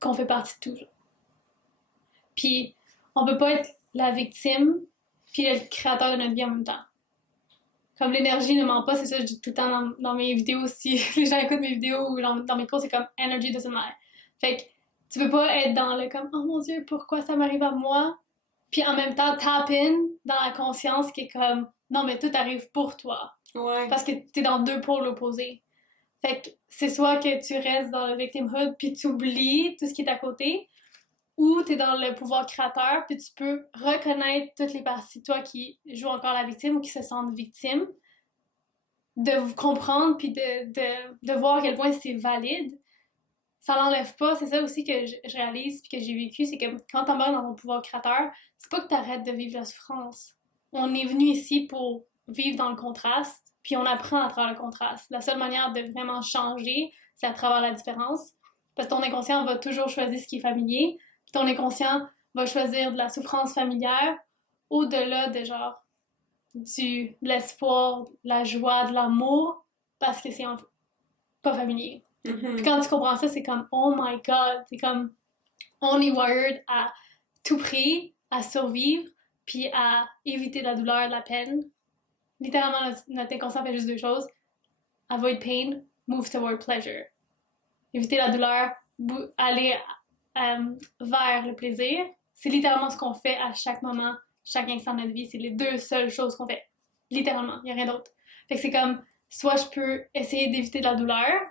qu'on fait partie de tout. Genre. Puis on peut pas être la victime puis le créateur de notre vie en même temps. Comme l'énergie ne ment pas, c'est ça que je dis tout le temps dans mes vidéos aussi. Les gens écoutent mes vidéos ou dans mes cours, c'est comme energy doesn't lie. Fait que tu peux pas être dans le comme oh mon Dieu, pourquoi ça m'arrive à moi? Puis en même temps, tap in dans la conscience qui est comme non, mais tout arrive pour toi. Ouais. Parce que t'es dans deux pôles opposés. Fait que c'est soit que tu restes dans le victimhood puis tu oublies tout ce qui est à côté, ou t'es dans le pouvoir créateur puis tu peux reconnaître toutes les parties de toi qui jouent encore la victime ou qui se sentent victimes, de vous comprendre puis de voir à quel point c'est valide. Ça l'enlève pas, c'est ça aussi que je réalise puis que j'ai vécu, c'est que quand t'embarques dans ton pouvoir créateur, c'est pas que t'arrêtes de vivre la souffrance. On est venu ici pour vivre dans le contraste, puis on apprend à travers le contraste. La seule manière de vraiment changer, c'est à travers la différence. Parce que ton inconscient va toujours choisir ce qui est familier, puis ton inconscient va choisir de la souffrance familière au-delà de genre de l'espoir, de la joie, de l'amour, parce que c'est pas familier. Mm-hmm. Puis quand tu comprends ça, c'est comme oh my god, c'est comme on est wired à tout prix, à survivre, puis à éviter la douleur, la peine. Littéralement, notre inconscient fait juste deux choses. Avoid pain, move toward pleasure. Éviter la douleur, aller vers le plaisir. C'est littéralement ce qu'on fait à chaque moment, chaque instant de notre vie. C'est les deux seules choses qu'on fait. Littéralement, il n'y a rien d'autre. Fait que c'est comme, soit je peux essayer d'éviter la douleur,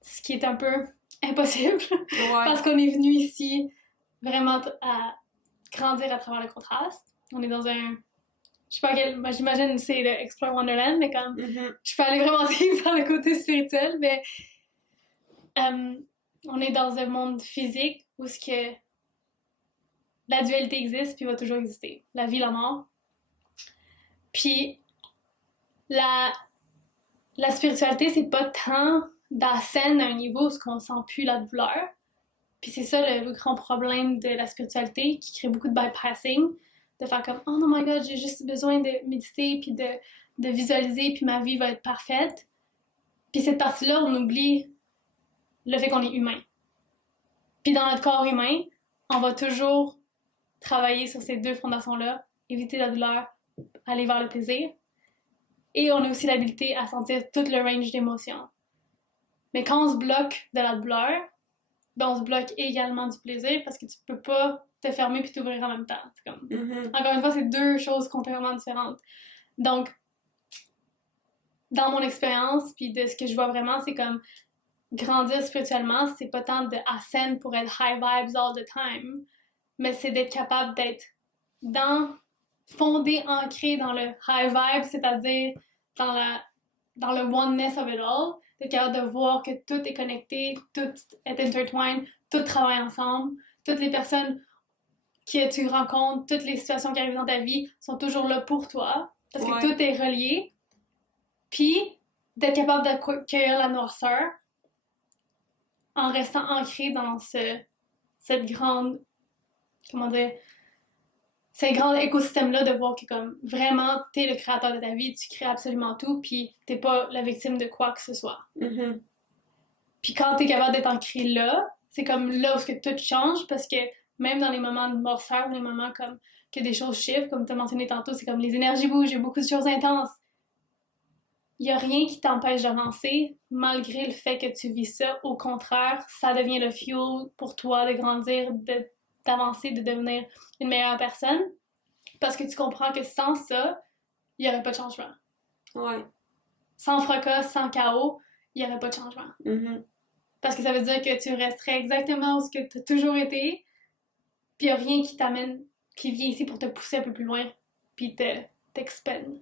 ce qui est un peu impossible, Ouais. parce qu'on est venu ici vraiment à grandir à travers le contraste. On est dans un... Je sais pas moi j'imagine c'est le Explore Wonderland, mais comme Mm-hmm. je peux aller vraiment vivre dans le côté spirituel, mais on est dans un monde physique où ce que la dualité existe puis va toujours exister. La vie, la mort. Puis la spiritualité, c'est pas tant d'ascendre à un niveau où on sent plus la douleur. Puis c'est ça le grand problème de la spiritualité qui crée beaucoup de bypassing, de faire comme oh my god, j'ai juste besoin de méditer puis de visualiser puis ma vie va être parfaite. Puis cette partie-là, on oublie le fait qu'on est humain. Puis dans notre corps humain, on va toujours travailler sur ces deux fondations-là, éviter la douleur, aller vers le plaisir. Et on a aussi l'habilité à sentir tout le range d'émotions. Mais quand on se bloque de la douleur, ben on se bloque également du plaisir parce que tu peux pas te fermer puis t'ouvrir en même temps. C'est comme... Encore une fois, c'est deux choses complètement différentes. Donc, dans mon expérience, puis de ce que je vois vraiment, c'est comme grandir spirituellement, c'est pas tant de ascend pour être high vibes all the time, mais c'est d'être capable d'être fondé, ancré dans le high vibe, c'est-à-dire dans le oneness of it all, d'être capable de voir que tout est connecté, tout est intertwined, tout travaille ensemble, toutes les personnes que tu rencontres, toutes les situations qui arrivent dans ta vie sont toujours là pour toi, parce que tout est relié, puis d'être capable d'accueillir la noirceur en restant ancré dans cette grande, comment dire, c'est un grand écosystème-là de voir que comme vraiment t'es le créateur de ta vie, tu crées absolument tout, puis t'es pas la victime de quoi que ce soit. Puis quand t'es capable d'être ancré là, c'est comme là où tout change, parce que même dans les moments de noirceur, les moments comme que des choses chiffrent, comme t'as mentionné tantôt, c'est comme les énergies bougent, il y a beaucoup de choses intenses. Il y a rien qui t'empêche d'avancer, malgré le fait que tu vis ça. Au contraire, ça devient le fuel pour toi de grandir, d'avancer, de devenir une meilleure personne, parce que tu comprends que sans ça, il n'y aurait pas de changement. Sans fracas, sans chaos, il n'y aurait pas de changement. Parce que ça veut dire que tu resterais exactement où tu as toujours été, puis il n'y a rien qui t'amène, qui vient ici pour te pousser un peu plus loin, puis t'expand.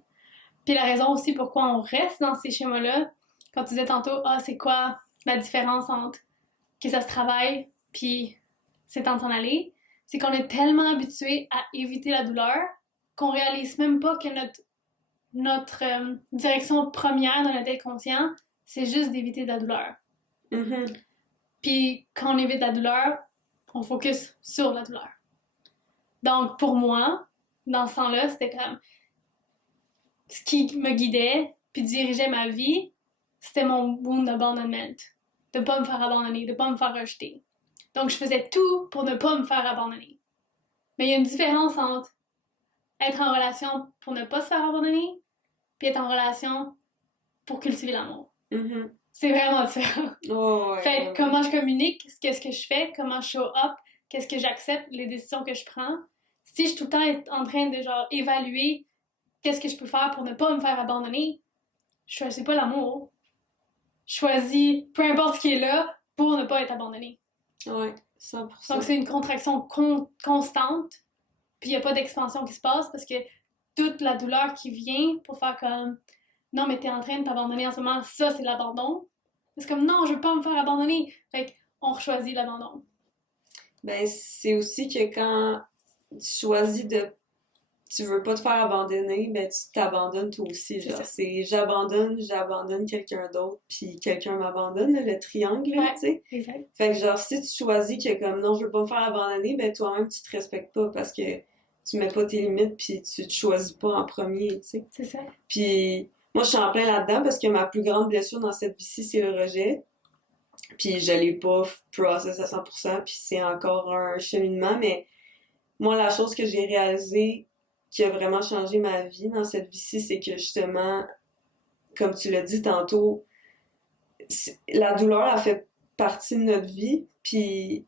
Puis la raison aussi pourquoi on reste dans ces schémas-là, quand tu disais tantôt, c'est quoi la différence entre que ça se travaille, puis c'est temps de s'en aller, c'est qu'on est tellement habitué à éviter la douleur qu'on réalise même pas que notre direction première dans notre être conscient, c'est juste d'éviter la douleur. Puis quand on évite la douleur, on focus sur la douleur. Donc pour moi, dans ce temps-là, c'était comme ce qui me guidait puis dirigeait ma vie, c'était mon wound abandonment. De pas me faire abandonner, de pas me faire rejeter. Donc, je faisais tout pour ne pas me faire abandonner. Mais il y a une différence entre être en relation pour ne pas se faire abandonner puis être en relation pour cultiver l'amour. C'est vraiment différent. Fait comment je communique, qu'est-ce que je fais, comment je show up, qu'est-ce que j'accepte, les décisions que je prends. Si je suis tout le temps en train de évaluer qu'est-ce que je peux faire pour ne pas me faire abandonner, je choisis pas l'amour. Je choisis peu importe ce qui est là pour ne pas être abandonné. 100%. Donc c'est une contraction constante, puis il n'y a pas d'expansion qui se passe parce que toute la douleur qui vient pour faire comme non mais t'es en train de t'abandonner en ce moment, ça c'est l'abandon. C'est comme non, je veux pas me faire abandonner. Fait qu'on choisit l'abandon. Ben c'est aussi que quand tu choisis tu veux pas te faire abandonner, ben tu t'abandonnes toi aussi. C'est j'abandonne quelqu'un d'autre, puis quelqu'un m'abandonne, le triangle, tu sais. Exact. Fait que si tu choisis que comme non, je veux pas me faire abandonner, ben toi-même tu te respectes pas parce que tu mets pas tes limites, puis tu te choisis pas en premier, tu sais. C'est ça. Puis moi je suis en plein là-dedans parce que ma plus grande blessure dans cette vie-ci, c'est le rejet. Puis je l'ai pas process à 100%, puis c'est encore un cheminement, mais moi la chose que j'ai réalisée qui a vraiment changé ma vie dans cette vie-ci, c'est que justement, comme tu l'as dit tantôt, la douleur a fait partie de notre vie, puis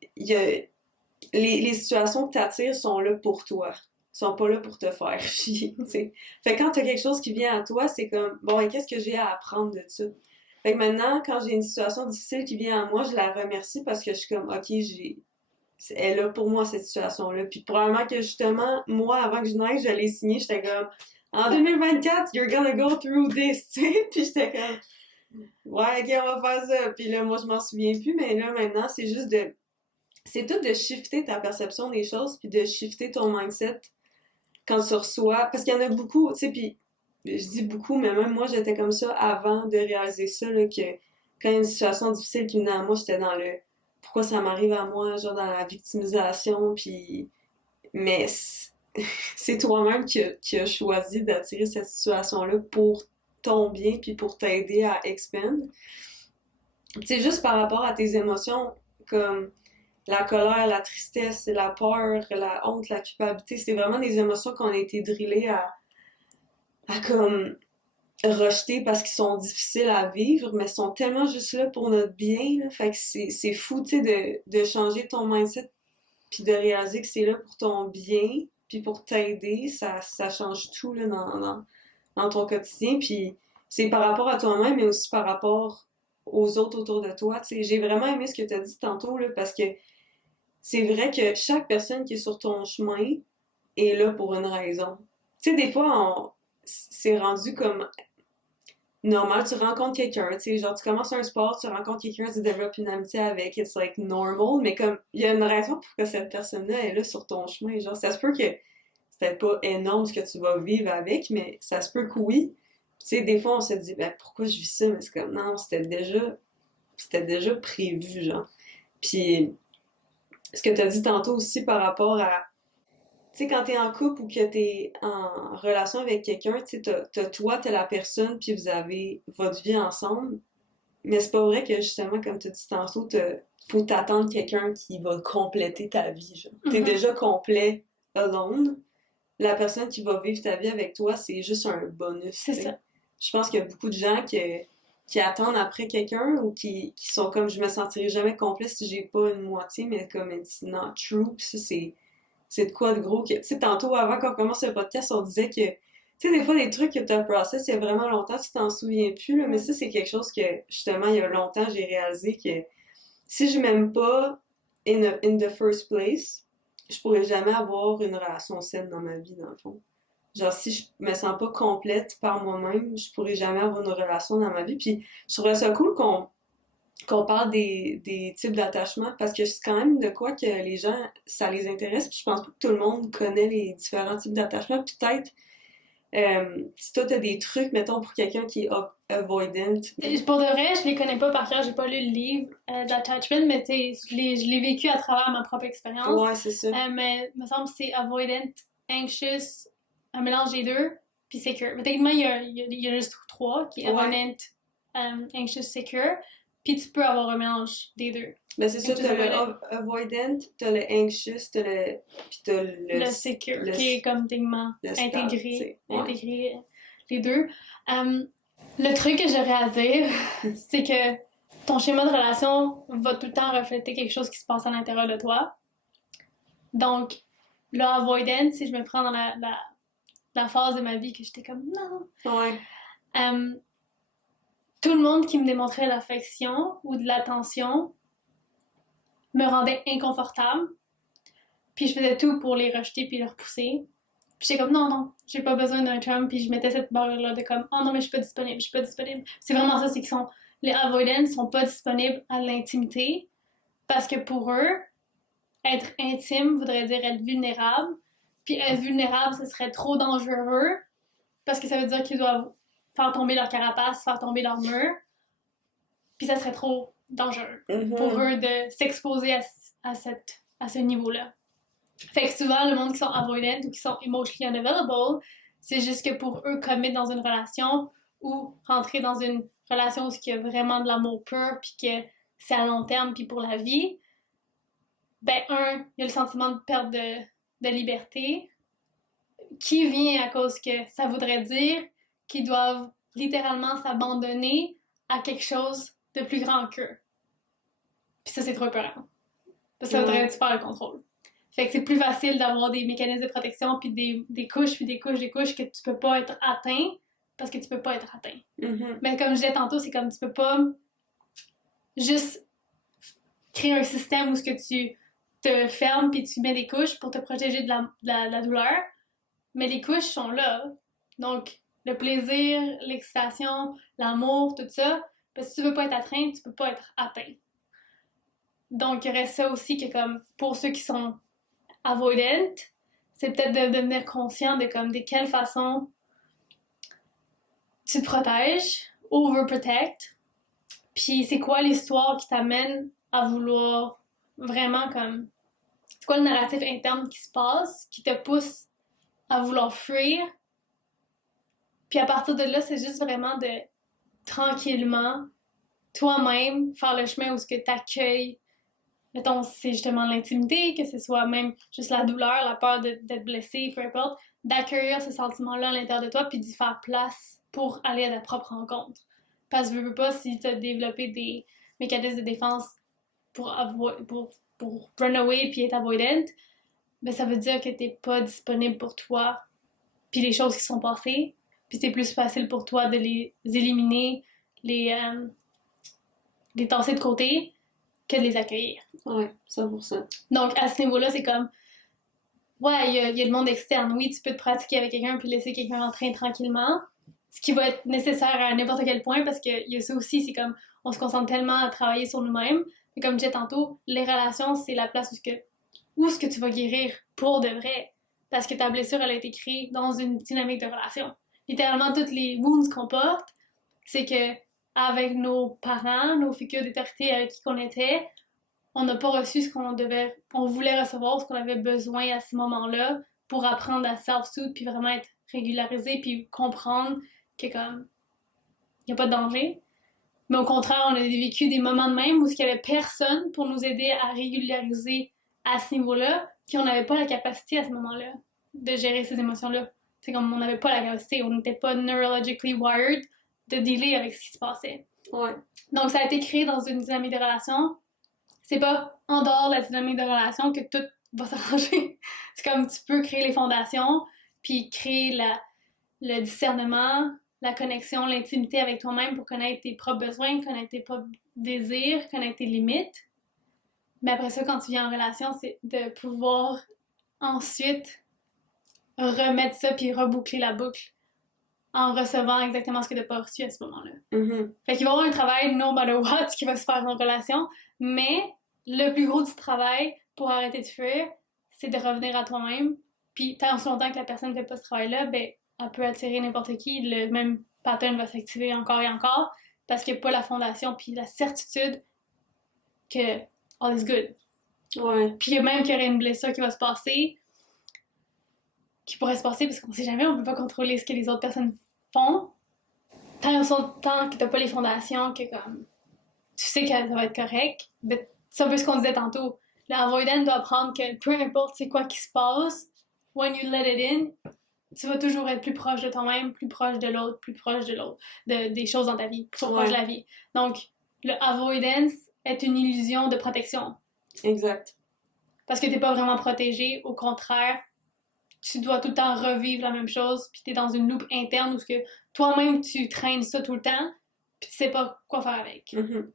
les situations que tu attires sont là pour toi, sont pas là pour te faire chier, t'sais. Fait que quand t'as quelque chose qui vient à toi, c'est comme, bon, et qu'est-ce que j'ai à apprendre de ça? Fait que maintenant, quand j'ai une situation difficile qui vient à moi, je la remercie parce que je suis comme, ok, elle est là pour moi, cette situation-là. Puis probablement que justement, moi, avant que je naisse, je l'ai signé, j'étais comme, en 2024, you're gonna go through this, tu sais. Puis j'étais comme, Ouais, ok, on va faire ça. Puis là, moi, je m'en souviens plus, mais là, maintenant, c'est juste de. C'est tout de shifter ta perception des choses, puis de shifter ton mindset quand tu reçois. Parce qu'il y en a beaucoup, tu sais, puis je dis beaucoup, mais même moi, j'étais comme ça avant de réaliser ça, là, que quand il y a une situation difficile qui venait à moi, j'étais dans le pourquoi ça m'arrive à moi, genre dans la victimisation, puis. Mais c'est toi-même qui a choisi d'attirer cette situation-là pour ton bien, puis pour t'aider à expand. C'est juste par rapport à tes émotions, comme la colère, la tristesse, la peur, la honte, la culpabilité, c'est vraiment des émotions qu'on a été drillés à comme rejeter parce qu'ils sont difficiles à vivre, mais sont tellement juste là pour notre bien, là. Fait que c'est fou, tu sais, de changer ton mindset puis de réaliser que c'est là pour ton bien puis pour t'aider, ça change tout, là, dans ton quotidien, puis c'est par rapport à toi-même, mais aussi par rapport aux autres autour de toi, tu sais. J'ai vraiment aimé ce que tu as dit tantôt, là, parce que c'est vrai que chaque personne qui est sur ton chemin est là pour une raison. Tu sais, des fois, c'est rendu comme normal, tu rencontres quelqu'un, tu sais, genre tu commences un sport, tu rencontres quelqu'un, tu développes une amitié avec, it's like normal, mais comme il y a une raison pour que cette personne-là est là sur ton chemin, genre ça se peut que c'est peut-être pas énorme ce que tu vas vivre avec, mais ça se peut que oui. Tu sais, des fois on se dit ben pourquoi je vis ça, mais c'est comme non, c'était déjà prévu, genre. Puis ce que tu as dit tantôt aussi par rapport à tu sais, quand t'es en couple ou que t'es en relation avec quelqu'un, tu sais, t'as la personne, puis vous avez votre vie ensemble. Mais c'est pas vrai que, justement, comme tu dis tantôt, faut t'attendre quelqu'un qui va compléter ta vie, genre. T'es Mhm. déjà complet alone. La personne qui va vivre ta vie avec toi, c'est juste un bonus, C'est tu sais. ça. Je pense qu'il y a beaucoup de gens qui attendent après quelqu'un ou qui sont comme je me sentirai jamais complet si j'ai pas une moitié, mais comme it's not true. Puis ça, c'est de quoi de gros que. Tu sais, tantôt, avant qu'on commence le podcast, on disait que. Tu sais, des fois, des trucs que tu as process il y a vraiment longtemps, tu t'en souviens plus, là, mais ça, c'est quelque chose que, justement, il y a longtemps, j'ai réalisé que si je m'aime pas in the first place, je pourrais jamais avoir une relation saine dans ma vie, dans le fond. Genre, si je me sens pas complète par moi-même, je pourrais jamais avoir une relation dans ma vie. Puis, je trouverais ça cool qu'on parle des types d'attachement parce que c'est quand même de quoi que les gens, ça les intéresse. Puis je pense pas que tout le monde connaît les différents types d'attachement. Peut-être, si toi t'as des trucs, mettons, pour quelqu'un qui est avoidant. Pour de vrai, je les connais pas par cœur, j'ai pas lu le livre d'Attachment, mais tu sais, je l'ai vécu à travers ma propre expérience. Ouais, c'est ça. Mais me semble que c'est avoidant, anxious, un mélange des deux, puis secure. Mais techniquement, il y a juste trois, qui est avoidant, anxious, secure, puis tu peux avoir un mélange des deux. Ben c'est ça, Anxious, t'as avoidant. le avoidant, t'as le anxious, puis t'as Le secure, le, qui est comme techniquement le stable, tu intégré, sais. Ouais. intégré les deux. Le truc que j'aurais à dire, c'est que ton schéma de relation va tout le temps refléter quelque chose qui se passe à l'intérieur de toi. Donc, le avoidant, si je me prends dans la phase de ma vie que j'étais comme non. Ouais. Tout le monde qui me démontrait l'affection ou de l'attention me rendait inconfortable. Puis je faisais tout pour les rejeter puis les repousser. Puis j'étais comme non, j'ai pas besoin d'un chum. Puis je mettais cette barrière-là de comme oh non, mais je suis pas disponible, je suis pas disponible. C'est vraiment ça, c'est qu'ils sont. Les avoidants sont pas disponibles à l'intimité parce que pour eux, être intime voudrait dire être vulnérable. Puis être vulnérable, ce serait trop dangereux parce que ça veut dire qu'ils doivent faire tomber leur carapace, faire tomber leur mur. Puis ça serait trop dangereux pour eux de s'exposer à ce niveau-là. Fait que souvent, le monde qui sont avoidant ou qui sont emotionally unavailable, c'est juste que pour eux, commit dans une relation ou rentrer dans une relation où il y a vraiment de l'amour pur puis que c'est à long terme puis pour la vie, ben il y a le sentiment de perte de liberté qui vient à cause que ça voudrait dire qu'ils doivent littéralement s'abandonner à quelque chose de plus grand qu'eux. Puis ça, c'est trop épeurant. Parce que ça voudrait dire que tu perds le contrôle. Fait que c'est plus facile d'avoir des mécanismes de protection puis des couches puis des couches que tu peux pas être atteint parce que tu peux pas être atteint. Mais comme je disais tantôt, c'est comme tu peux pas juste créer un système où ce que tu te fermes puis tu mets des couches pour te protéger de la douleur. Mais les couches sont là. Donc, le plaisir, l'excitation, l'amour, tout ça, Parce que si tu veux pas être atteint, tu peux pas être atteint. Donc, il y aurait ça aussi que comme pour ceux qui sont avoidant, c'est peut-être de devenir conscient de comme de quelle façon tu te protèges, overprotect, puis c'est quoi l'histoire qui t'amène à vouloir vraiment comme... C'est quoi le narratif interne qui se passe, qui te pousse à vouloir fuir. Puis à partir de là, c'est juste vraiment de tranquillement, toi-même, faire le chemin où ce que t'accueilles. Mettons, c'est justement l'intimité, que ce soit même juste la douleur, la peur d'être blessé, peu importe, d'accueillir ce sentiment-là à l'intérieur de toi, puis d'y faire place pour aller à ta propre rencontre. Parce que je veux pas, si tu as développé des mécanismes de défense pour run away puis être avoidant, ben ça veut dire que t'es pas disponible pour toi puis les choses qui sont passées, puis c'est plus facile pour toi de les éliminer, les tasser de côté que de les accueillir. Ouais, 100%. Donc à ce niveau-là, c'est comme ouais, il y a le monde externe. Oui, tu peux te pratiquer avec quelqu'un puis laisser quelqu'un rentrer tranquillement, ce qui va être nécessaire à n'importe quel point parce qu'il y a ça aussi, c'est comme on se concentre tellement à travailler sur nous-mêmes. Mais comme je disais tantôt, les relations, c'est la place où est-ce que tu vas guérir pour de vrai. Parce que ta blessure, elle a été créée dans une dynamique de relation. Littéralement, toutes les wounds qu'on porte, c'est que avec nos parents, nos figures d'autorité avec qui qu'on était, on n'a pas reçu ce on voulait recevoir, ce qu'on avait besoin à ce moment-là pour apprendre à self-soothe puis vraiment être régularisé puis comprendre que comme il n'y a pas de danger. Mais au contraire, on a vécu des moments de même où il n'y avait personne pour nous aider à régulariser à ce niveau-là, puis on n'avait pas la capacité à ce moment-là de gérer ces émotions-là. C'est comme on n'avait pas la capacité, on n'était pas neurologically wired de dealer avec ce qui se passait. Ouais. Donc ça a été créé dans une dynamique de relation. C'est pas en dehors de la dynamique de relation que tout va s'arranger. C'est comme tu peux créer les fondations, puis créer le discernement, la connexion, l'intimité avec toi-même pour connaître tes propres besoins, connaître tes propres désirs, connaître tes limites. Mais après ça, quand tu viens en relation, c'est de pouvoir ensuite remettre ça puis reboucler la boucle en recevant exactement ce que tu n'as pas reçu à ce moment-là. Mm-hmm. Fait qu'il va y avoir un travail no matter what qui va se faire en relation, mais le plus gros du travail pour arrêter de fuir, c'est de revenir à toi-même. Puis tant aussi longtemps que la personne ne fait pas ce travail-là, ben elle peut attirer n'importe qui, le même pattern va s'activer encore et encore parce qu'il n'y a pas la fondation puis la certitude que all is good. Ouais. Puis il y a même qu'il y aurait une blessure qui va se passer, qui pourrait se passer parce qu'on sait jamais, on peut pas contrôler ce que les autres personnes font. Tant que t'as pas les fondations, que comme tu sais que ça va être correct, ben, c'est un peu ce qu'on disait tantôt. L'avoidant doit apprendre que peu importe c'est quoi qui se passe, when you let it in, tu vas toujours être plus proche de toi-même, plus proche de l'autre, plus proche de l'autre, des choses dans ta vie, plus proche de la vie. Donc, le avoidance est une illusion de protection. Exact. Parce que t'es pas vraiment protégé, au contraire, tu dois tout le temps revivre la même chose, puis t'es dans une loupe interne où que toi-même tu traînes ça tout le temps, puis tu sais pas quoi faire avec. Mm-hmm.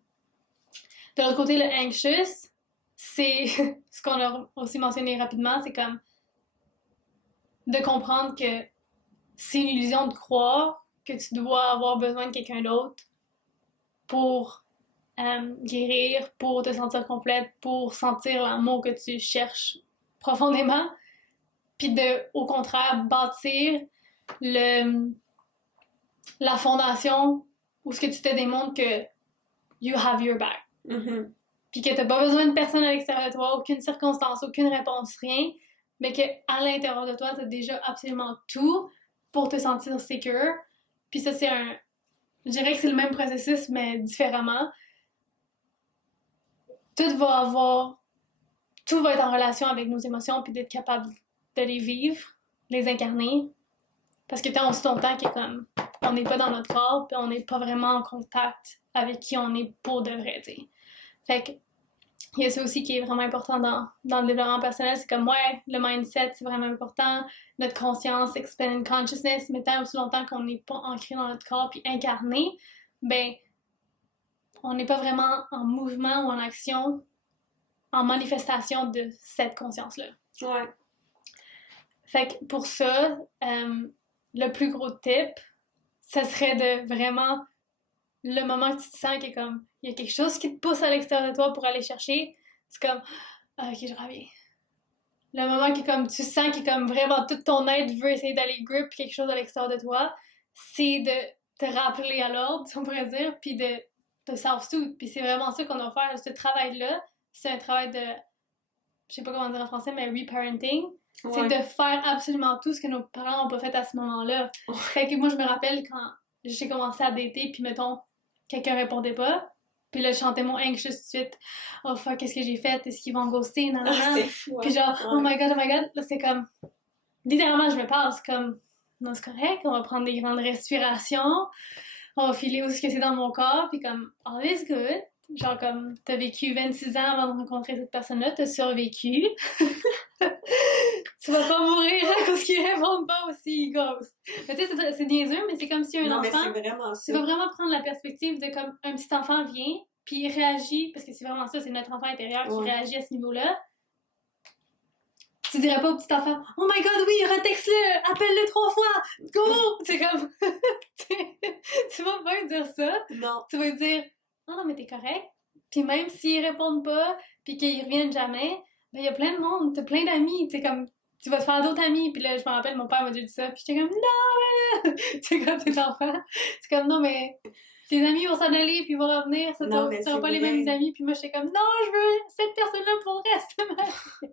De l'autre côté, le anxious, c'est ce qu'on a aussi mentionné rapidement, c'est comme de comprendre que c'est une illusion de croire que tu dois avoir besoin de quelqu'un d'autre pour guérir, pour te sentir complète, pour sentir l'amour que tu cherches profondément, puis de, au contraire, bâtir la fondation où ce que tu te démontres que you have your back. Mm-hmm. Puis que t'as pas besoin de personne à l'extérieur de toi, aucune circonstance, aucune réponse, rien, mais qu'à l'intérieur de toi, t'as déjà absolument tout pour te sentir secure. Puis ça, je dirais que c'est le même processus, mais différemment. Tout va être en relation avec nos émotions, puis d'être capable de les vivre, les incarner. Parce que tant aussi longtemps que comme on n'est pas dans notre corps, puis on n'est pas vraiment en contact avec qui on est pour de vrai, t'sais. Fait que il y a ça aussi qui est vraiment important dans le développement personnel, c'est comme ouais, le mindset c'est vraiment important, notre conscience, expanded consciousness, mais tant aussi longtemps qu'on n'est pas ancré dans notre corps puis incarné, ben on n'est pas vraiment en mouvement ou en action, en manifestation de cette conscience-là. Ouais. Fait que pour ça, le plus gros tip, ça serait de vraiment le moment que tu te sens qu'il y a quelque chose qui te pousse à l'extérieur de toi pour aller chercher, c'est comme, ah, ok, je reviens. Le moment que comme tu sens que comme vraiment tout ton être veut essayer d'aller grip quelque chose à l'extérieur de toi, c'est de te rappeler à l'ordre, si on pourrait dire, puis de self-soothe. Puis c'est vraiment ça qu'on doit faire. Ce travail-là, c'est un travail de, je sais pas comment dire en français, mais reparenting. Ouais. C'est de faire absolument tout ce que nos parents n'ont pas fait à ce moment-là. Ouais. Fait que moi, je me rappelle quand j'ai commencé à dater, puis mettons, quelqu'un répondait pas. Puis là, je chantais mon anxious tout de suite. Oh fuck, qu'est-ce que j'ai fait? Est-ce qu'ils vont me ghoster? Non, non, non. C'est fou, Puis genre, oh my god, oh my god. Là, c'est comme, littéralement, je me parle, c'est comme, non, c'est correct, on va prendre des grandes respirations, on va filer où est-ce que c'est dans mon corps, puis comme, all is good. Genre comme, t'as vécu 26 ans avant de rencontrer cette personne-là, t'as survécu. Tu vas pas mourir à cause qu'ils répondent pas aussi, ghost. Mais tu sais, c'est niaiseux, mais c'est comme si un non, enfant... mais c'est vraiment ça. Tu vas vraiment prendre la perspective de comme un petit enfant vient, puis il réagit, parce que c'est vraiment ça, c'est notre enfant intérieur qui réagit à ce niveau-là. Tu dirais pas au petit enfant, oh my god, oui, retexte-le, appelle-le 3 fois, go! C'est comme, tu vas pas lui dire ça. Non. Tu vas lui dire, oh non, mais t'es correct. Puis même s'ils répondent pas, puis qu'ils reviennent jamais, ben il y a plein de monde, t'as plein d'amis, tu sais, comme, tu vas te faire d'autres amis. Puis là, je me rappelle, mon père m'a dit ça, puis j'étais comme, non, mais... tu sais, quand t'es enfant, c'est comme, non, mais tes amis vont s'en aller, puis ils vont revenir, ça t'aura pas les mêmes amis. Puis moi, j'étais comme, non, je veux cette personne-là pour le reste de ma vie.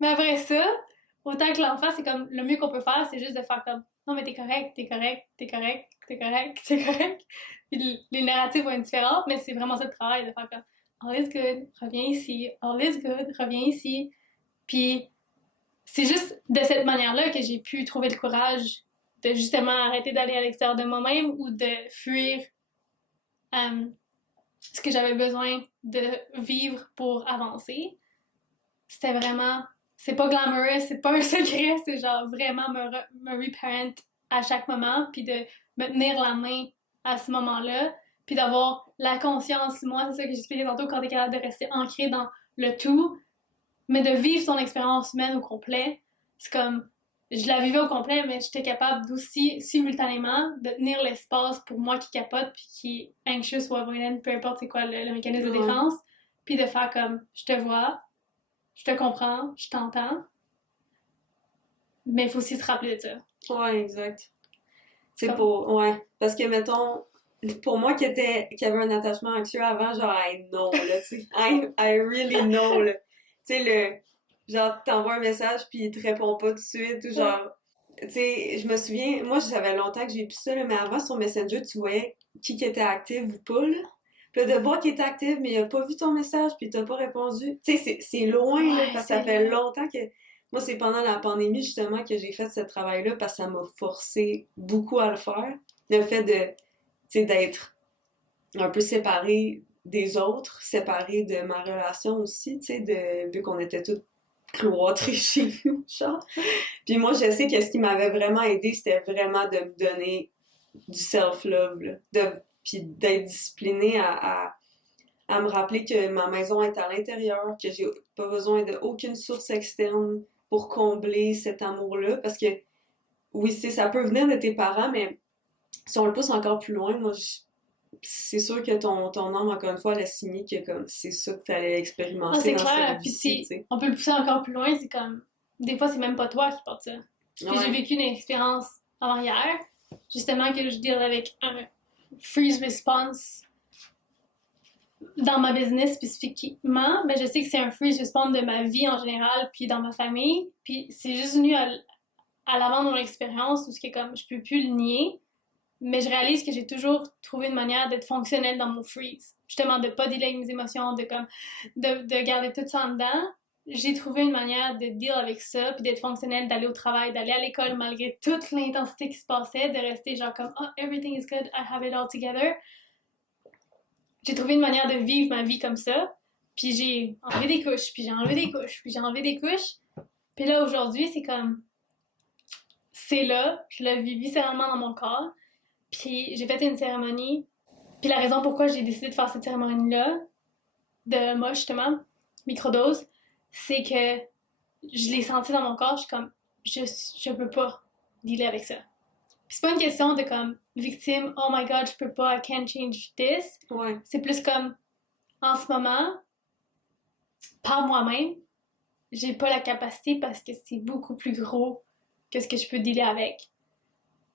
Mais après ça, autant que l'enfant, c'est comme, le mieux qu'on peut faire, c'est juste de faire comme, non, mais t'es correct, t'es correct, t'es correct, t'es correct, t'es correct. Puis les narratifs vont être différents, mais c'est vraiment ça le travail, de faire comme, all is good, reviens ici, all is good, reviens ici. Puis c'est juste de cette manière-là que j'ai pu trouver le courage de justement arrêter d'aller à l'extérieur de moi-même ou de fuir ce que j'avais besoin de vivre pour avancer. C'était vraiment... C'est pas glamorous, c'est pas un secret, c'est genre vraiment me reparent à chaque moment, puis de me tenir la main à ce moment-là, puis d'avoir la conscience, moi, c'est ça que j'expliquais tantôt, quand t'es capable de rester ancré dans le tout, mais de vivre ton expérience humaine au complet. C'est comme, je la vivais au complet, mais j'étais capable d'aussi, simultanément, de tenir l'espace pour moi qui capote, puis qui est anxious ou avoidant, peu importe c'est quoi le mécanisme de défense, puis de faire comme, je te vois, je te comprends, je t'entends, mais il faut aussi se rappeler de ça. Ouais, exact. C'est pour... Ouais, parce que, mettons, pour moi qui avait un attachement anxieux avant, genre, I know, là, tu sais. I really know, là. Tu sais, genre, t'envoies un message puis il te répond pas tout de suite, ou genre... Tu sais, je me souviens, moi, j'avais longtemps que j'ai plus ça, là, mais avant, sur Messenger, tu voyais qui était actif ou pas, là. Puis là, de voir qu'il était actif, mais il a pas vu ton message puis il t'a pas répondu. Tu sais, c'est loin, là, parce que ça fait longtemps que... Moi, c'est pendant la pandémie, justement, que j'ai fait ce travail-là, parce que ça m'a forcé beaucoup à le faire. Le fait de, tu sais, d'être un peu séparé des autres, séparé de ma relation aussi, tu sais, vu qu'on était toutes cloîtrées chez nous, genre. Puis moi, je sais que ce qui m'avait vraiment aidé, c'était vraiment de me donner du self-love, là, puis d'être disciplinée à me rappeler que ma maison est à l'intérieur, que j'ai pas besoin d'aucune source externe pour combler cet amour-là, parce que, oui, ça peut venir de tes parents, mais si on le pousse encore plus loin, moi, c'est sûr que ton âme, encore une fois, elle a signé que comme c'est ça que tu allais expérimenter. C'est dans clair, cette puis vie-ci, on peut le pousser encore plus loin, c'est comme, des fois, c'est même pas toi qui porte ça. Puis j'ai vécu une expérience avant-hier, justement, que je deal avec un freeze response dans ma business spécifiquement, mais je sais que c'est un freeze response de ma vie en général, puis dans ma famille, puis c'est juste venu à l'avant de mon expérience où c'est comme je peux plus le nier, mais je réalise que j'ai toujours trouvé une manière d'être fonctionnelle dans mon freeze, justement de pas dealer avec mes émotions, de garder tout ça en dedans. J'ai trouvé une manière de deal avec ça, puis d'être fonctionnelle, d'aller au travail, d'aller à l'école malgré toute l'intensité qui se passait, de rester genre comme oh everything is good, I have it all together. J'ai trouvé une manière de vivre ma vie comme ça, puis j'ai enlevé des couches, puis j'ai enlevé des couches, puis j'ai enlevé des couches. Puis là, aujourd'hui, c'est comme... C'est là, je le vis viscéralement dans mon corps. Puis j'ai fait une cérémonie. Puis la raison pourquoi j'ai décidé de faire cette cérémonie-là, de moi, justement, microdose, c'est que je l'ai senti dans mon corps, je suis comme... Je peux pas dealer avec ça. Puis c'est pas une question de comme victime, oh my god, je peux pas, I can't change this. Ouais. C'est plus comme, en ce moment, par moi-même, j'ai pas la capacité parce que c'est beaucoup plus gros que ce que je peux dealer avec.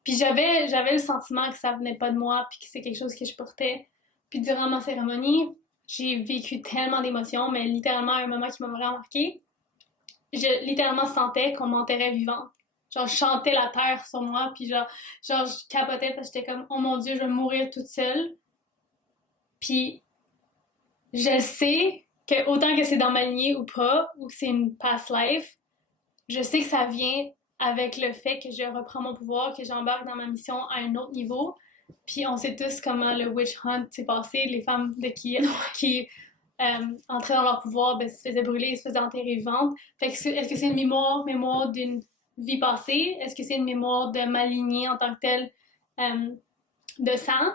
Puis j'avais le sentiment que ça venait pas de moi, puis que c'est quelque chose que je portais. Puis durant ma cérémonie, j'ai vécu tellement d'émotions, mais littéralement, un moment qui m'a vraiment marqué, je littéralement sentais qu'on m'enterrait vivante. Genre, je chantais la terre sur moi, puis genre je capotais parce que j'étais comme, oh mon Dieu, je vais mourir toute seule. Puis, je sais que autant que c'est dans ma lignée ou pas, ou que c'est une past life, je sais que ça vient avec le fait que je reprends mon pouvoir, que j'embarque dans ma mission à un autre niveau. Puis on sait tous comment le witch hunt s'est passé, les femmes qui entraient dans leur pouvoir, ben, se faisaient brûler, se faisaient enterrer vivantes. Fait que est-ce que c'est une mémoire d'une vie passée? Est-ce que c'est une mémoire de ma lignée en tant que telle de sang?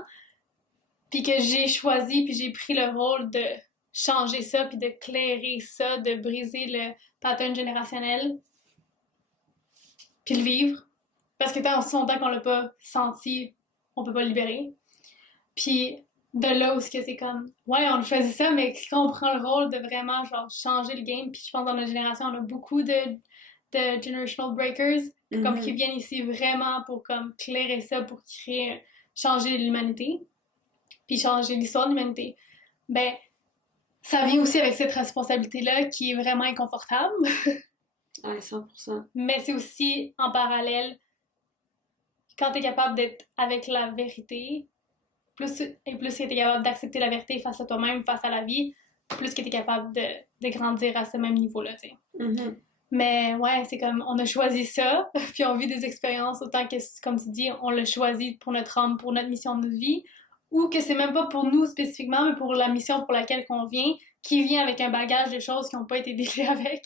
Puis que j'ai choisi, puis j'ai pris le rôle de changer ça, puis de clairer ça, de briser le pattern générationnel, puis le vivre. Parce que tant aussi longtemps qu'on l'a pas senti, on peut pas le libérer. Puis de là où c'est comme, ouais, on choisit ça, mais quand on prend le rôle de vraiment genre changer le game, puis je pense que dans notre génération, on a beaucoup de generational breakers, comme qui viennent ici vraiment pour comme clairer ça, pour créer, changer l'humanité, puis changer l'histoire de l'humanité. Ben, ça vient aussi avec cette responsabilité-là qui est vraiment inconfortable. Ouais, 100%. Mais c'est aussi en parallèle, quand t'es capable d'être avec la vérité, plus que t'es capable d'accepter la vérité face à toi-même, face à la vie, plus que t'es capable de grandir à ce même niveau-là, tu sais. Mm-hmm. Mais ouais, c'est comme, on a choisi ça, puis on vit des expériences autant que, comme tu dis, on l'a choisi pour notre âme, pour notre mission de vie, ou que c'est même pas pour nous spécifiquement, mais pour la mission pour laquelle qu'on vient, qui vient avec un bagage de choses qui n'ont pas été déclarées avec.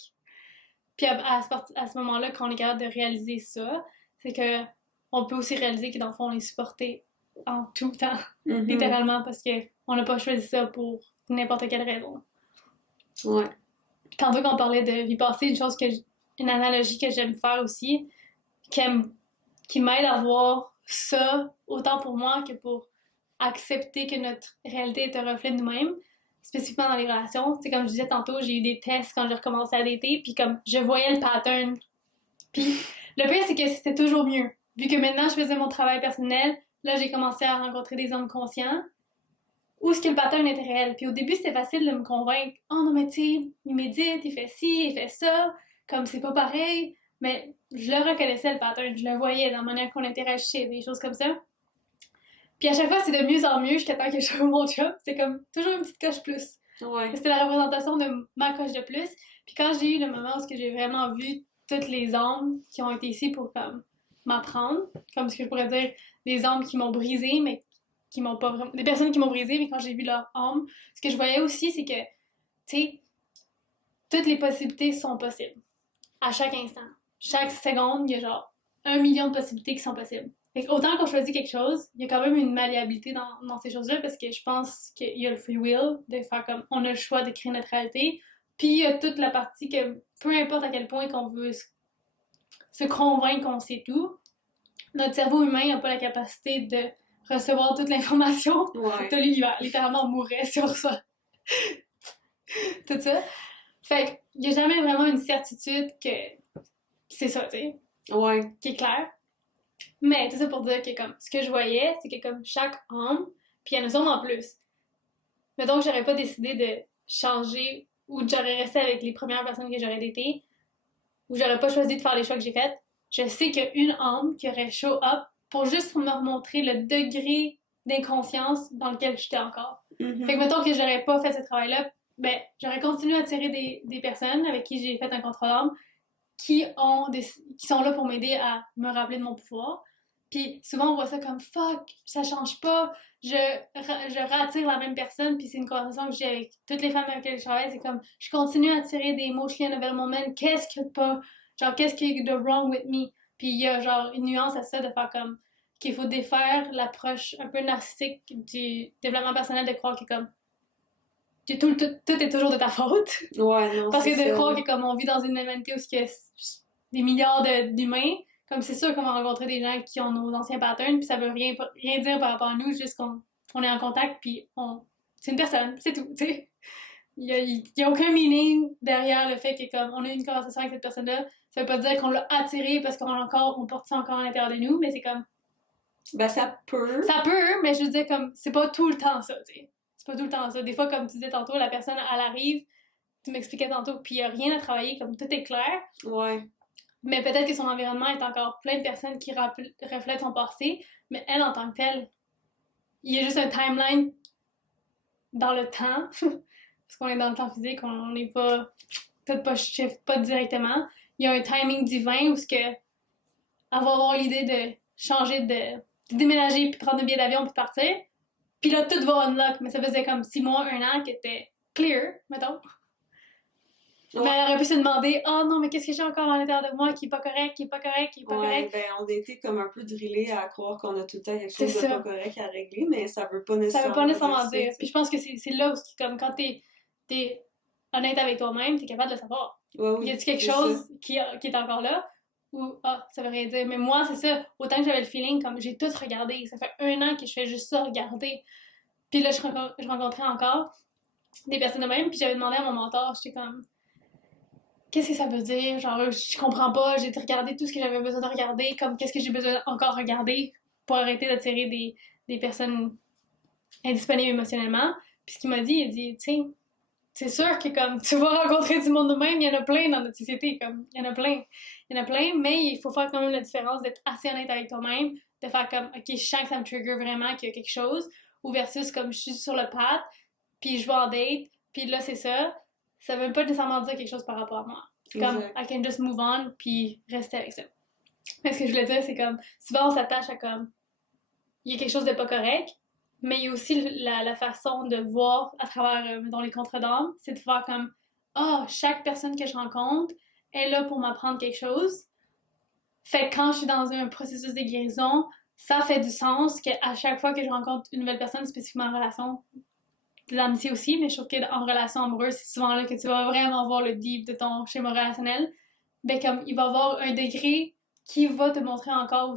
Puis à ce moment-là, quand on est capable de réaliser ça, c'est que on peut aussi réaliser que dans le fond, on est supporté en tout temps, littéralement, parce qu'on n'a pas choisi ça pour n'importe quelle raison. Ouais. Tantôt qu'on parlait de vie passée, une analogie que j'aime faire aussi, qui m'aide à voir ça, autant pour moi que pour accepter que notre réalité est un reflet de nous-mêmes, spécifiquement dans les relations. C'est comme je disais tantôt, j'ai eu des tests quand j'ai recommencé à dater, puis comme je voyais le pattern. Puis le pire, c'est que c'était toujours mieux. Vu que maintenant, je faisais mon travail personnel, là, j'ai commencé à rencontrer des hommes conscients, où est-ce que le pattern était réel. Puis au début, c'était facile de me convaincre. « Oh non, mais tu sais, il médite, il fait ci, il fait ça, comme c'est pas pareil. » Mais je le reconnaissais, le pattern. Je le voyais dans la manière qu'on interagissait, des choses comme ça. Puis à chaque fois, c'est de mieux en mieux jusqu'à temps que je trouve mon job. C'est comme toujours une petite coche plus. Ouais. C'était la représentation de ma coche de plus. Puis quand j'ai eu le moment où j'ai vraiment vu toutes les âmes qui ont été ici pour comme m'apprendre, comme ce que je pourrais dire, des âmes qui m'ont brisé, mais qui m'ont pas vraiment... Des personnes qui m'ont brisé, mais quand j'ai vu leur âme, ce que je voyais aussi, c'est que, tu sais, toutes les possibilités sont possibles. À chaque instant. Chaque seconde, il y a genre 1 million de possibilités qui sont possibles. Fait autant qu'on choisit quelque chose, il y a quand même une malléabilité dans ces choses-là, parce que je pense qu'il y a le free will, de faire comme, on a le choix de créer notre réalité, puis il y a toute la partie que, peu importe à quel point qu'on veut se convaincre qu'on sait tout, notre cerveau humain n'a pas la capacité de recevoir toute l'information de l'univers. Littéralement, on mourrait si on reçoit tout ça. Fait qu'il n'y a jamais vraiment une certitude que c'est ça, tu sais, qui est clair. Mais tout ça pour dire que comme ce que je voyais, c'est que comme chaque âme, puis il y en a sûrement plus. Mettons que j'aurais pas décidé de changer ou que j'aurais resté avec les premières personnes que j'aurais datées, ou j'aurais pas choisi de faire les choix que j'ai faits, je sais qu'il y a une âme qui aurait show up pour juste me remontrer le degré d'inconscience dans lequel j'étais encore. Fait que mettons que j'aurais pas fait ce travail-là, ben j'aurais continué à attirer des personnes avec qui j'ai fait un contrat d'âme qui sont là pour m'aider à me rappeler de mon pouvoir. Puis souvent on voit ça comme fuck, ça change pas, je rattire la même personne, puis c'est une conversation que j'ai avec toutes les femmes avec lesquelles je travaille, c'est comme je continue à attirer des emotional development, qu'est-ce qui est de wrong with me? Puis il y a genre une nuance à ça de faire comme qu'il faut défaire l'approche un peu narcissique du développement personnel, de croire que comme tout est toujours de ta faute. Ouais, non, parce que de ça. croire que comme on vit dans une humanité où il y a des milliards d'humains, Comme c'est sûr qu'on va rencontrer des gens qui ont nos anciens patterns, puis ça veut rien dire par rapport à nous, juste qu'on est en contact, puis c'est une personne, c'est tout, tu sais. Il y a aucun meaning derrière le fait que comme on a eu une conversation avec cette personne-là. Ça veut pas dire qu'on l'a attiré parce on porte ça encore à l'intérieur de nous, mais c'est comme Ben, ça peut. ça peut, mais je veux dire comme c'est pas tout le temps ça, tu sais. C'est pas tout le temps ça. Des fois, comme tu disais tantôt, la personne elle arrive, tu m'expliquais tantôt, puis il y a rien à travailler, comme tout est clair. Ouais. Mais peut-être que son environnement est encore plein de personnes qui reflètent son passé, mais elle en tant que telle, il y a juste un timeline dans le temps. Parce qu'on est dans le temps physique, on n'est pas peut-être pas shift pas directement. Il y a un timing divin où ce que elle va avoir l'idée de changer de déménager puis prendre un billet d'avion puis partir. Puis là tout va unlock, mais ça faisait comme 6 mois, 1 an que était clear, mettons. Ouais. Mais elle aurait pu se demander oh non mais qu'est-ce que j'ai encore à l'intérieur de moi qui est pas correct, qui est pas correct, qui est pas correct. Ben on a été comme un peu drillés à croire qu'on a tout le temps quelque chose de pas correct à régler, mais ça veut pas nécessairement dire. Puis je pense que c'est là où comme quand t'es honnête avec toi-même, t'es capable de le savoir. Oui, y a-t-il quelque chose qui est encore là? Ou, ça veut rien dire. Mais moi, c'est ça. Autant que j'avais le feeling, comme j'ai tout regardé. Ça fait 1 an que je fais juste ça, regarder. Puis là, je rencontrais encore des personnes de même. Puis j'avais demandé à mon mentor, j'étais comme, qu'est-ce que ça veut dire? Genre, je comprends pas. J'ai regardé tout ce que j'avais besoin de regarder. Comme, qu'est-ce que j'ai besoin encore regarder pour arrêter d'attirer des personnes indisponibles émotionnellement. Puis ce qu'il m'a dit, il a dit, tu sais, c'est sûr que comme tu vas rencontrer du monde de même, il y en a plein dans notre société, comme il y en a plein, mais il faut faire quand même la différence d'être assez honnête avec toi-même, de faire comme ok je sens que ça me trigger vraiment qu'il y a quelque chose, ou versus comme je suis sur le path, puis je vais en date, puis là c'est ça veut pas nécessairement dire quelque chose par rapport à moi, comme I can just move on puis rester avec ça. Mais ce que je voulais dire c'est comme souvent on s'attache à comme il y a quelque chose de pas correct. Mais il y a aussi la façon de voir à travers, mettons, les contredanses, c'est de faire comme chaque personne que je rencontre est là pour m'apprendre quelque chose. Fait que quand je suis dans un processus de guérison, ça fait du sens qu'à chaque fois que je rencontre une nouvelle personne, spécifiquement en relation, l'amitié aussi, mais je trouve qu'en relation amoureuse, c'est souvent là que tu vas vraiment voir le deep de ton schéma relationnel. Ben comme, il va y avoir un degré qui va te montrer encore où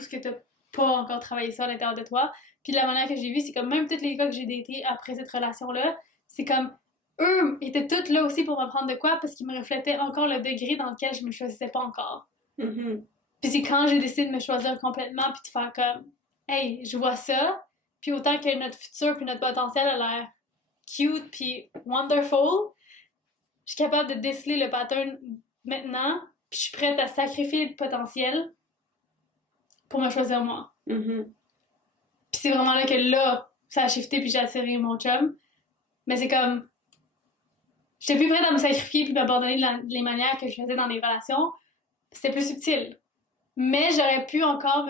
ce que t'as pas encore travaillé ça à l'intérieur de toi. Puis la manière que j'ai vu, c'est comme même tous les gars que j'ai datés après cette relation-là, c'est comme eux étaient tous là aussi pour m'apprendre de quoi parce qu'ils me reflétaient encore le degré dans lequel je me choisissais pas encore. Mm-hmm. Puis c'est quand j'ai décidé de me choisir complètement puis de faire comme hey, je vois ça, puis autant que notre futur puis notre potentiel a l'air cute puis wonderful, je suis capable de déceler le pattern maintenant, puis je suis prête à sacrifier le potentiel pour me choisir moi. Mm-hmm. Puis c'est vraiment là que là, ça a shifté puis j'ai attiré mon chum. Mais c'est comme... J'étais plus prête à me sacrifier puis m'abandonner de les manières que je faisais dans les relations. C'était plus subtil. Mais j'aurais pu encore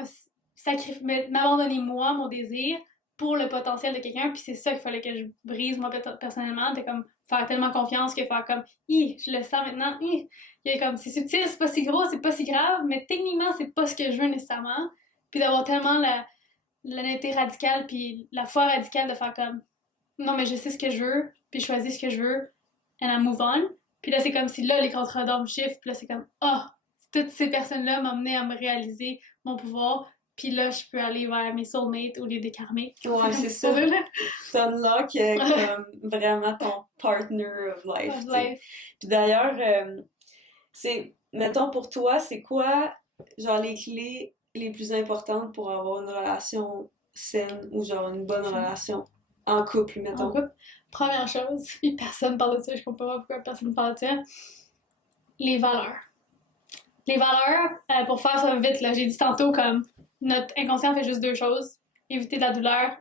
m'abandonner moi, mon désir, pour le potentiel de quelqu'un. Puis c'est ça qu'il fallait que je brise moi personnellement. De comme faire tellement confiance que faire comme je le sens maintenant. Il y a comme c'est subtil, c'est pas si gros, c'est pas si grave, mais techniquement c'est pas ce que je veux nécessairement. Puis d'avoir tellement l'honnêteté radicale puis la foi radicale de faire comme non mais je sais ce que je veux puis je choisis ce que je veux and I move on. Puis là c'est comme si là les contre-dômes shift puis là c'est comme toutes ces personnes-là m'ont mené à me réaliser mon pouvoir puis là je peux aller vers mes soulmates au lieu des karmiques. Ouais c'est ça. T'unlock comme vraiment ton partner of life. Puis d'ailleurs c'est mettons pour toi c'est quoi genre les clés les plus importantes pour avoir une relation saine ou genre une bonne relation en couple, mettons. En couple, première chose, puis personne parle de ça, je comprends pas pourquoi personne parle de ça, les valeurs. Les valeurs, pour faire ça vite, là, j'ai dit tantôt comme notre inconscient fait juste 2 choses, éviter de la douleur,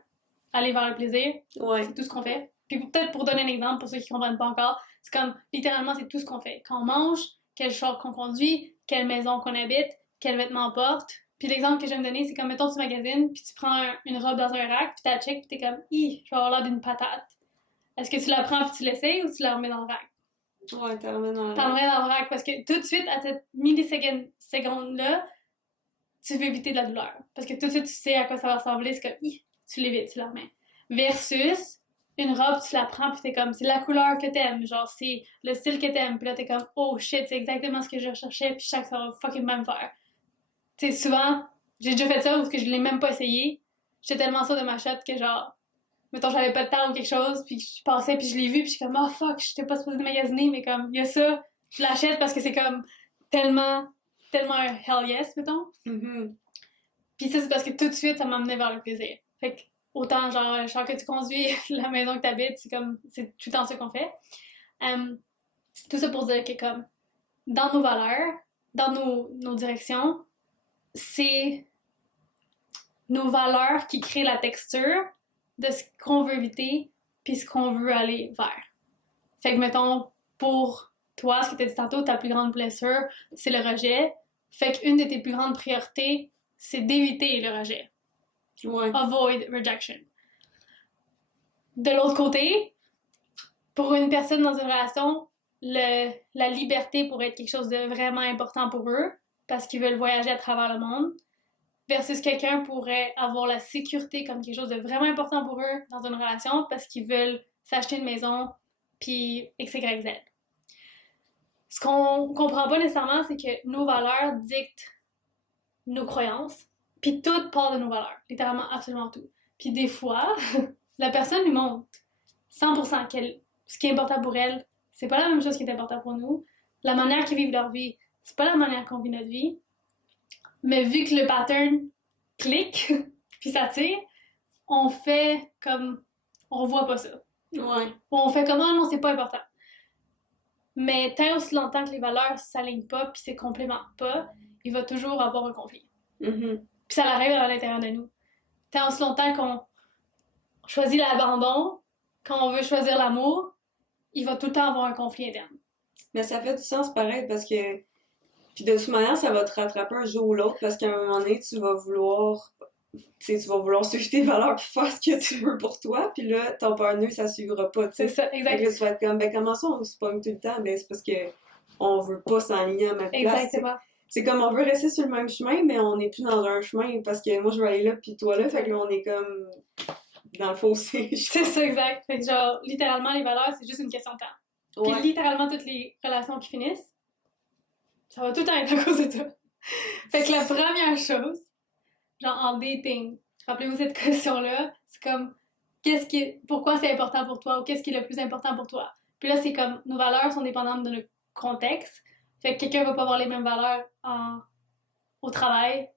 aller vers le plaisir, c'est tout ce qu'on fait. Puis peut-être pour donner un exemple, pour ceux qui comprennent pas encore, c'est comme, littéralement, c'est tout ce qu'on fait. Quand on mange, quel char qu'on conduit, quelle maison qu'on habite, quels vêtements on porte. Puis l'exemple que je vais me donner, c'est comme, mettons, tu magasines, puis tu prends une robe dans un rack, puis tu la check, puis t'es comme, je vais avoir l'air d'une patate. Est-ce que tu la prends, puis tu l'essayes, ou tu la remets dans le rack? Ouais, t'en remets dans le rack. T'en remets dans le rack, parce que tout de suite, à cette milliseconde-là, tu veux éviter de la douleur. Parce que tout de suite, tu sais à quoi ça va ressembler, c'est comme, tu l'évites, tu la remets. Versus, une robe, tu la prends, puis t'es comme, c'est la couleur que t'aimes, genre, c'est le style que t'aimes, puis là, t'es comme, oh shit, c'est exactement ce que je recherchais, puis je sais que ça va fucking bien me faire. tu sais, souvent, j'ai déjà fait ça parce que je l'ai même pas essayé. J'étais tellement sûre de ma shot que genre, mettons, j'avais pas de temps ou quelque chose, puis je passais, puis je l'ai vu, puis je suis comme, oh fuck, j'étais pas supposée de magasiner, mais comme, il y a ça, je l'achète parce que c'est comme tellement un hell yes, mettons. Mhm. Puis ça, c'est parce que tout de suite, ça m'amenait vers le plaisir. Fait que, autant, genre que tu conduis, la maison que t'habites, c'est tout le temps ce qu'on fait. Tout ça pour dire que, comme, dans nos valeurs, dans nos directions, c'est nos valeurs qui créent la texture de ce qu'on veut éviter puis ce qu'on veut aller vers. Fait que, mettons, pour toi, ce que tu as dit tantôt, ta plus grande blessure, c'est le rejet. Fait qu'une de tes plus grandes priorités, c'est d'éviter le rejet. Ouais. Avoid rejection. De l'autre côté, pour une personne dans une relation, la liberté pourrait être quelque chose de vraiment important pour eux parce qu'ils veulent voyager à travers le monde versus quelqu'un pourrait avoir la sécurité comme quelque chose de vraiment important pour eux dans une relation parce qu'ils veulent s'acheter une maison puis X, Y, Z. Ce qu'on comprend pas nécessairement, c'est que nos valeurs dictent nos croyances puis tout part de nos valeurs, littéralement absolument tout. Puis des fois, la personne lui montre 100% ce qui est important pour elle, c'est pas la même chose qui est important pour nous. La manière qu'ils vivent leur vie, c'est pas la manière qu'on vit notre vie. Mais vu que le pattern clique, puis ça tire, on fait comme... On voit pas ça. Ouais. On fait comme, ah non, c'est pas important. Mais tant aussi longtemps que les valeurs s'alignent pas, puis se complémentent pas, il va toujours avoir un conflit. Mhm. Puis ça arrive à l'intérieur de nous. Tant aussi longtemps qu'on choisit l'abandon, quand on veut choisir l'amour, il va tout le temps avoir un conflit interne. Mais ça fait du sens pareil parce que. Puis de toute manière, ça va te rattraper un jour ou l'autre parce qu'à un moment donné, tu vas vouloir. Tu sais, tu vas vouloir suivre tes valeurs pour faire ce que tu veux pour toi, puis là, ton partenaire, ça suivra pas, tu sais. C'est ça, Fait exact. que là, tu vas être comme, ben comment ça, on se pogne tout le temps? Ben c'est parce que on veut pas s'enligner à ma place. Exactement. C'est comme, on veut rester sur le même chemin, mais on n'est plus dans un chemin parce que moi, je veux aller là, puis toi là, fait que là, on est comme dans le fossé. C'est ça, exact. Fait que genre, littéralement, les valeurs, c'est juste une question de temps. Puis Ouais. littéralement, toutes les relations qui finissent, ça va tout le temps être à cause de ça. Fait que la première chose, genre en dating, rappelez-vous cette question-là, c'est comme, pourquoi c'est important pour toi ou qu'est-ce qui est le plus important pour toi? Puis là, c'est comme, nos valeurs sont dépendantes de notre contexte. Fait que quelqu'un va pas avoir les mêmes valeurs au travail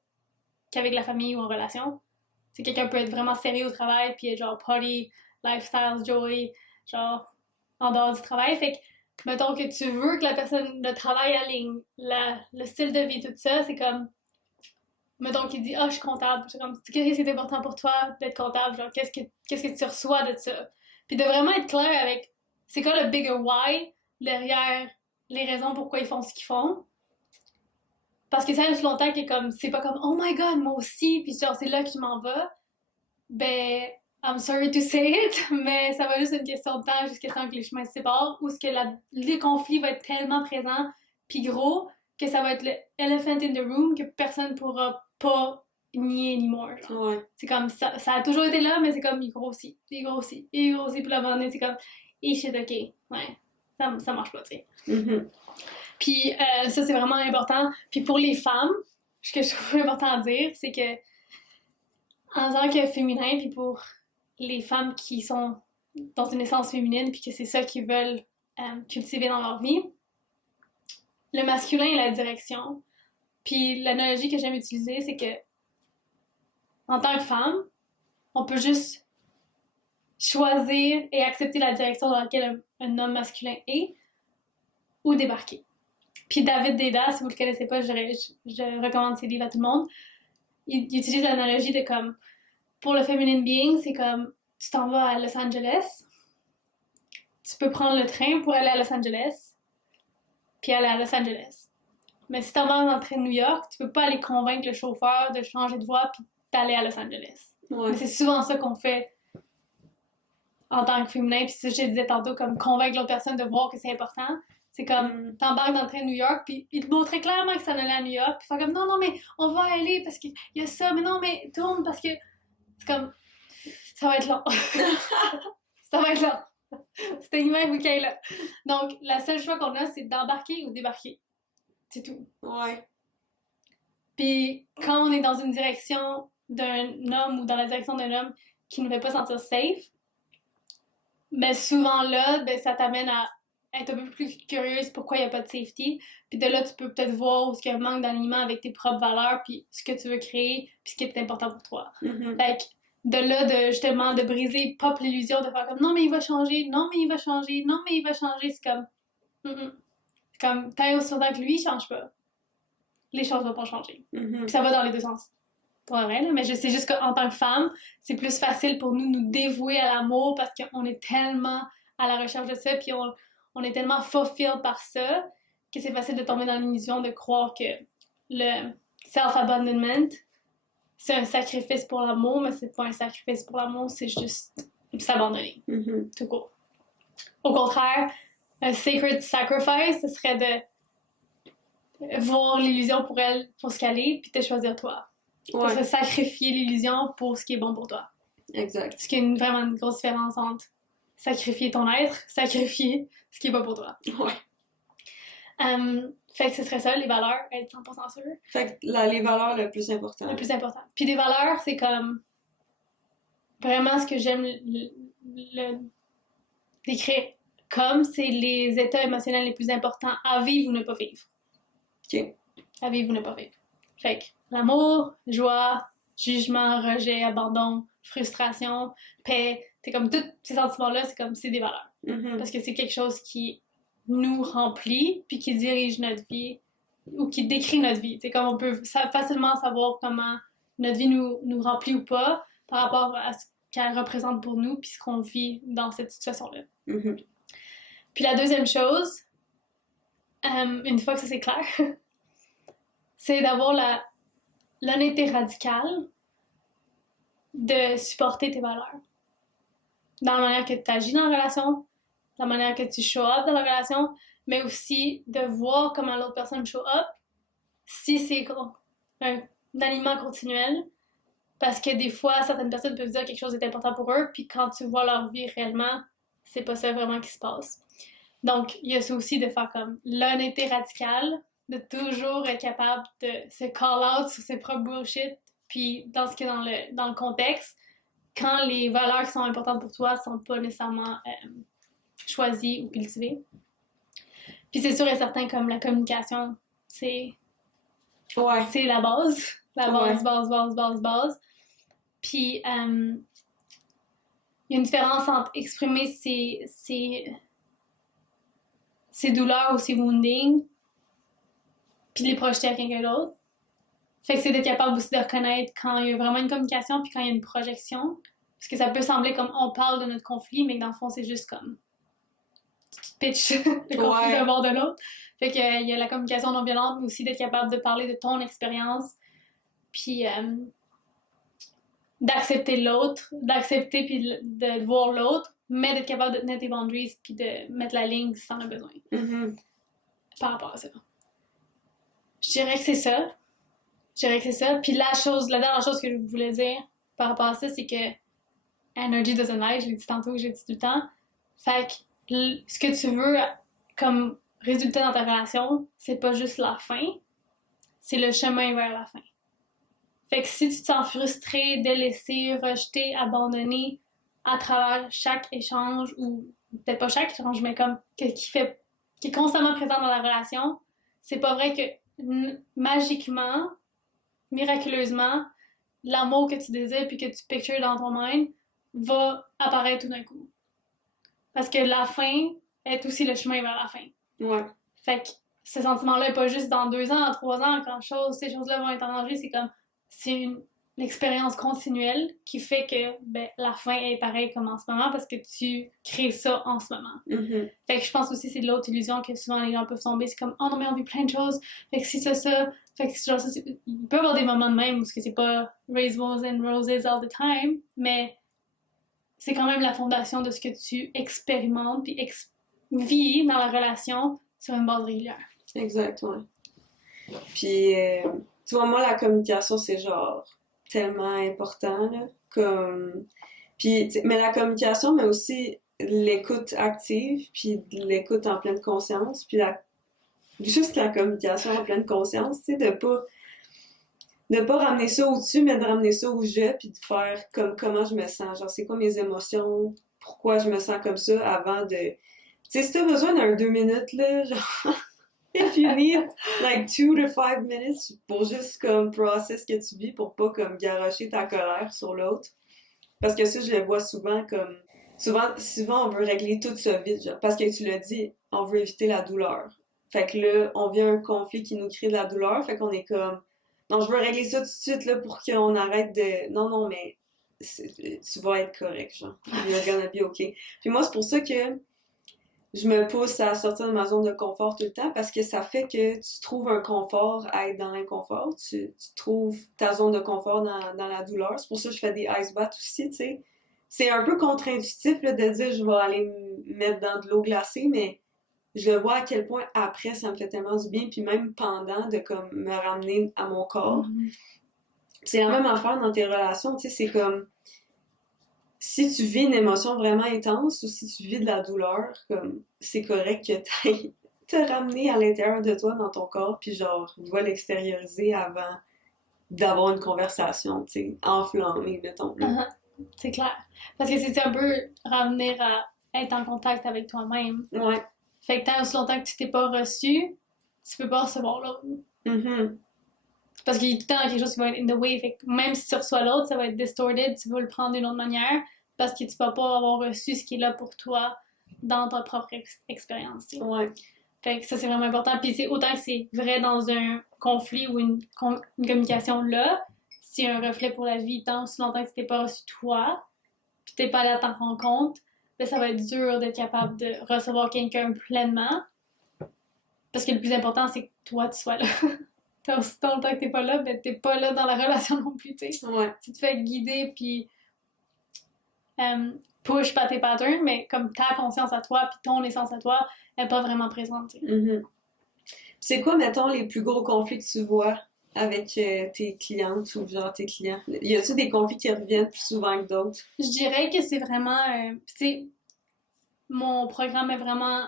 qu'avec la famille ou en relation. C'est quelqu'un peut être vraiment sérieux au travail puis être genre party, lifestyle, joy, genre en dehors du travail. Fait que, mettons que tu veux que la personne de travail aligne le style de vie, tout ça, c'est comme, mettons qu'il dit, ah, je suis comptable. C'est comme, qu'est-ce qui est important pour toi d'être comptable? Genre, qu'est-ce que tu reçois de ça? Puis de vraiment être clair avec, c'est quoi le bigger why derrière les raisons pourquoi ils font ce qu'ils font. Parce que ça reste longtemps que comme, c'est pas comme, oh my god, moi aussi, puis genre, c'est là que je m'en vais. Ben, I'm sorry to say it, mais ça va juste être une question de temps jusqu'à temps que les chemins se séparent, ou ce que le conflit va être tellement présent puis gros que ça va être le elephant in the room que personne pourra pas nier anymore. Genre. Ouais. C'est comme, ça a toujours été là, mais c'est comme, il grossit, il grossit, il grossit, puis là, à un moment donné, c'est comme, shit, ok, ouais, ça marche pas, tu sais. Mhm. Puis ça, c'est vraiment important. Puis pour les femmes, ce que je trouve important à dire, c'est que en tant que féminin, puis pour les femmes qui sont dans une essence féminine, puis que c'est ça qu'ils veulent cultiver dans leur vie, le masculin est la direction. Puis l'analogie que j'aime utiliser, c'est que en tant que femme, on peut juste choisir et accepter la direction dans laquelle un homme masculin est ou débarquer. Puis David Deida, si vous le connaissez pas, je recommande ses livres à tout le monde. Il utilise l'analogie de comme, pour le feminine being, c'est comme, tu t'en vas à Los Angeles, tu peux prendre le train pour aller à Los Angeles, puis aller à Los Angeles. Mais si t'en vas dans le train de New York, tu peux pas aller convaincre le chauffeur de changer de voie puis d'aller à Los Angeles. Ouais. Mais c'est souvent ça qu'on fait en tant que féminin, puis ça, je disais tantôt, comme convaincre l'autre personne de voir que c'est important. C'est comme, t'embarques dans le train de New York, puis il te montrait clairement que ça allait à New York, puis faire comme, non, mais on va aller parce qu'il y a ça, mais non, mais tourne parce que. C'est comme, ça va être long. Ça va être long. C'était une même week-end là. Donc, la seule choix qu'on a, c'est d'embarquer ou débarquer. C'est tout. Ouais. Puis quand on est dans une direction d'un homme ou dans la direction d'un homme qui ne nous fait pas sentir safe, mais souvent là, ben, ça t'amène à être un peu plus curieuse pourquoi il n'y a pas de safety. Puis de là, tu peux peut-être voir où il y a un manque d'alignement avec tes propres valeurs, puis ce que tu veux créer, puis ce qui est important pour toi. Fait que de là, justement, de briser, pop l'illusion, de faire comme non, mais il va changer, non, mais il va changer, non, mais il va changer. C'est comme, c'est comme, tant et aussi longtemps que lui, il change pas. Les choses vont pas changer. Puis ça va dans les deux sens. Pas vrai, là, mais je sais juste qu'en tant que femme, c'est plus facile pour nous dévouer à l'amour parce qu'on est tellement à la recherche de ça, puis on est tellement fulfilled par ça que c'est facile de tomber dans l'illusion de croire que le self-abandonment, c'est un sacrifice pour l'amour, mais c'est pas un sacrifice pour l'amour, c'est juste s'abandonner, tout court. Au contraire, un sacred sacrifice, ce serait de voir l'illusion pour elle, pour ce qu'elle est, puis de choisir toi. Ouais. De sacrifier l'illusion pour ce qui est bon pour toi. Exact. Ce qui est vraiment une grosse différence entre sacrifier ton être, sacrifier ce qui est bon pour toi. Ouais. Fait que ce serait ça, les valeurs, être 100% sûre. Fait que les valeurs le plus important. Le plus important. Puis des valeurs, c'est comme vraiment ce que j'aime décrire comme, c'est les états émotionnels les plus importants à vivre ou ne pas vivre. OK. À vivre ou ne pas vivre. Fait que l'amour, joie, jugement, rejet, abandon, frustration, paix, c'est comme tous ces sentiments-là, c'est comme c'est des valeurs. Parce que c'est quelque chose qui nous remplit, puis qui dirige notre vie, ou qui décrit notre vie. C'est comme on peut facilement savoir comment notre vie nous remplit ou pas par rapport à ce qu'elle représente pour nous, puis ce qu'on vit dans cette situation-là. Puis la deuxième chose, une fois que ça c'est clair, c'est d'avoir l'honnêteté radicale de supporter tes valeurs. Dans la manière que tu agis dans la relation, la manière que tu show up dans la relation, mais aussi de voir comment l'autre personne show up si c'est un alignement continuel. Parce que des fois, certaines personnes peuvent dire que quelque chose est important pour eux, puis quand tu vois leur vie réellement, c'est pas ça vraiment qui se passe. Donc, il y a ça aussi de faire comme l'honnêteté radicale, de toujours être capable de se call out sur ses propres bullshit, puis dans ce qui est dans le contexte, quand les valeurs qui sont importantes pour toi sont pas nécessairement choisies ou cultivées. Puis c'est sûr et certain, comme la communication, c'est la base. La base. Puis, il y a une différence entre exprimer ses douleurs ou ses woundings, puis les projeter à quelqu'un d'autre. Fait que c'est d'être capable aussi de reconnaître quand il y a vraiment une communication, puis quand il y a une projection. Parce que ça peut sembler comme on parle de notre conflit, mais dans le fond, c'est juste comme tu pitches le conflit d'un bord de l'autre. Fait qu'il y a la communication non violente, mais aussi d'être capable de parler de ton expérience, puis d'accepter l'autre, d'accepter puis de voir l'autre, mais d'être capable de tenir tes boundaries puis de mettre la ligne si t'en as besoin. Par rapport à ça. Je dirais que c'est ça. Puis la dernière chose que je voulais dire par rapport à ça, c'est que energy doesn't lie, je l'ai dit tantôt, j'ai dit tout le temps. Fait que ce que tu veux comme résultat dans ta relation, c'est pas juste la fin, c'est le chemin vers la fin. Fait que si tu te sens frustré, délaissé, rejeté, abandonné à travers chaque échange, ou peut-être pas chaque échange, mais comme qui est constamment présent dans la relation, c'est pas vrai que magiquement, miraculeusement, l'amour que tu désires puis que tu pictures dans ton mind va apparaître tout d'un coup. Parce que la fin est aussi le chemin vers la fin. Ouais. Fait que ce sentiment-là n'est pas juste dans 2 ans, 3 ans, quand ces choses-là vont être en danger, c'est une expérience continuelle qui fait que la fin est pareille comme en ce moment parce que tu crées ça en ce moment. Fait que je pense aussi que c'est de l'autre illusion que souvent les gens peuvent tomber, c'est comme « Oh non, mais on vit plein de choses, fait que si c'est ça... » Fait que genre, il peut y avoir des moments de même où c'est pas « raise roses and roses all the time », mais c'est quand même la fondation de ce que tu expérimentes puis vis dans la relation sur une base régulière. Exact, ouais. Puis, tu vois, moi, la communication, c'est genre tellement important, là, comme... Puis, mais la communication, mais aussi l'écoute active, puis l'écoute en pleine conscience, puis juste la communication en pleine conscience, tu sais, de pas... de pas ramener ça au-dessus, mais de ramener ça au je, puis de faire comme comment je me sens. Genre, c'est quoi mes émotions, pourquoi je me sens comme ça avant de. Tu sais, si t'as besoin d'un 2 minutes, là, genre, if you need like 2 to 5 minutes pour juste comme process ce que tu vis pour pas comme garrocher ta colère sur l'autre. Parce que ça, je le vois souvent comme. Souvent, on veut régler tout ça vite, genre. Parce que tu l'as dit, on veut éviter la douleur. Fait que là, on vit un conflit qui nous crée de la douleur, fait qu'on est comme. Non, je veux régler ça tout de suite, là, pour qu'on arrête de. Non, non, mais tu vas être correct, genre. You're gonna be okay. Puis moi, c'est pour ça que je me pousse à sortir de ma zone de confort tout le temps, parce que ça fait que tu trouves un confort à être dans l'inconfort. Tu trouves ta zone de confort dans la douleur. C'est pour ça que je fais des ice baths aussi, tu sais. C'est un peu contre-intuitif, là, de dire je vais aller me mettre dans de l'eau glacée, mais je le vois à quel point après ça me fait tellement du bien, puis même pendant, de comme me ramener à mon corps. C'est la même affaire dans tes relations, tu sais, c'est comme si tu vis une émotion vraiment intense ou si tu vis de la douleur, comme c'est correct que t'ailles te ramener à l'intérieur de toi dans ton corps, puis genre, tu dois l'extérioriser avant d'avoir une conversation, tu sais, enflammée, mettons. C'est clair. Parce que c'est un peu revenir à être en contact avec toi-même. Ouais. Fait que tant aussi longtemps que tu t'es pas reçu, tu peux pas recevoir l'autre. Mm-hmm. Parce qu'il y a tout le temps quelque chose qui va être in the way. Fait que même si tu reçois l'autre, ça va être distorted, tu vas le prendre d'une autre manière parce que tu vas pas avoir reçu ce qui est là pour toi dans ta propre expérience. Tu sais. Ouais. Fait que ça, c'est vraiment important. Puis c'est autant que c'est vrai dans un conflit ou une communication là, c'est un reflet pour la vie, tant aussi longtemps que tu t'es pas reçu toi, puis t'es pas allé à ta rencontre, ben ça va être dur d'être capable de recevoir quelqu'un pleinement. Parce que le plus important, c'est que toi, tu sois là. Tant aussi longtemps que t'es pas là, ben t'es pas là dans la relation non plus, tu sais. Ouais. Tu te fais guider, puis push par tes patterns, mais comme ta conscience à toi, puis ton essence à toi, elle est pas vraiment présente, tu sais. Mm-hmm. C'est quoi, mettons, les plus gros conflits que tu vois avec tes clientes ou genre tes clients? Y a-tu des conflits qui reviennent plus souvent que d'autres? Je dirais que c'est vraiment, tu sais, mon programme est vraiment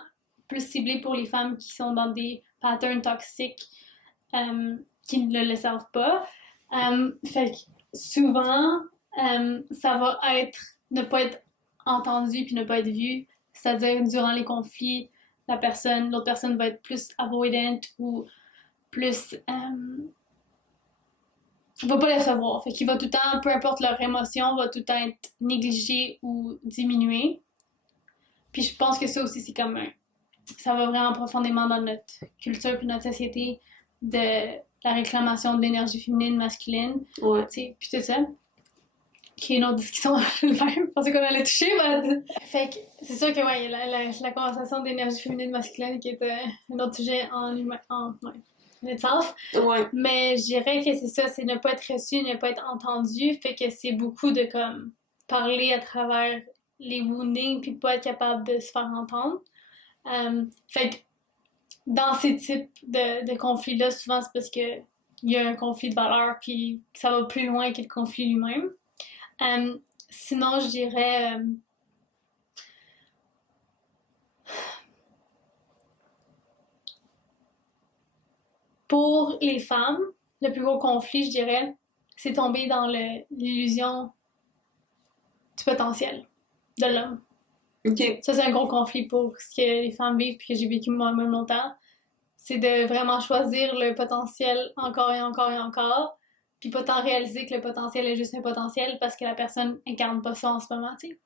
plus ciblé pour les femmes qui sont dans des patterns toxiques qui ne le savent pas. Fait que souvent, ça va être ne pas être entendu puis ne pas être vu. C'est-à-dire, durant les conflits, l'autre personne va être plus avoidant ou plus va pas les recevoir. Fait qu'il va tout le temps, peu importe leur émotion, va tout le temps être négligé ou diminué. Puis je pense que ça aussi, c'est comme ça va vraiment profondément dans notre culture puis notre société de la réclamation de l'énergie féminine, masculine, Ouais. tu sais, puis tout ça. Qui est une autre discussion elle-même. Je pensais qu'on allait toucher, mais... Fait que c'est sûr que, ouais, il y a la conversation d'énergie féminine, masculine qui est un autre sujet en itself. Ouais. Mais je dirais que c'est ça, c'est ne pas être reçu, ne pas être entendu. Fait que c'est beaucoup de, comme, parler à travers les woundings puis pas être capable de se faire entendre. Fait que dans ces types de conflits-là, souvent c'est parce que il y a un conflit de valeurs puis que ça va plus loin que le conflit lui-même. Sinon, je dirais pour les femmes, le plus gros conflit, je dirais, c'est tomber dans l'illusion du potentiel de l'homme. OK. Ça, c'est un gros conflit pour ce que les femmes vivent puis que j'ai vécu moi-même longtemps. C'est de vraiment choisir le potentiel encore et encore et encore, puis pas tant réaliser que le potentiel est juste un potentiel parce que la personne incarne pas ça en ce moment, tu sais.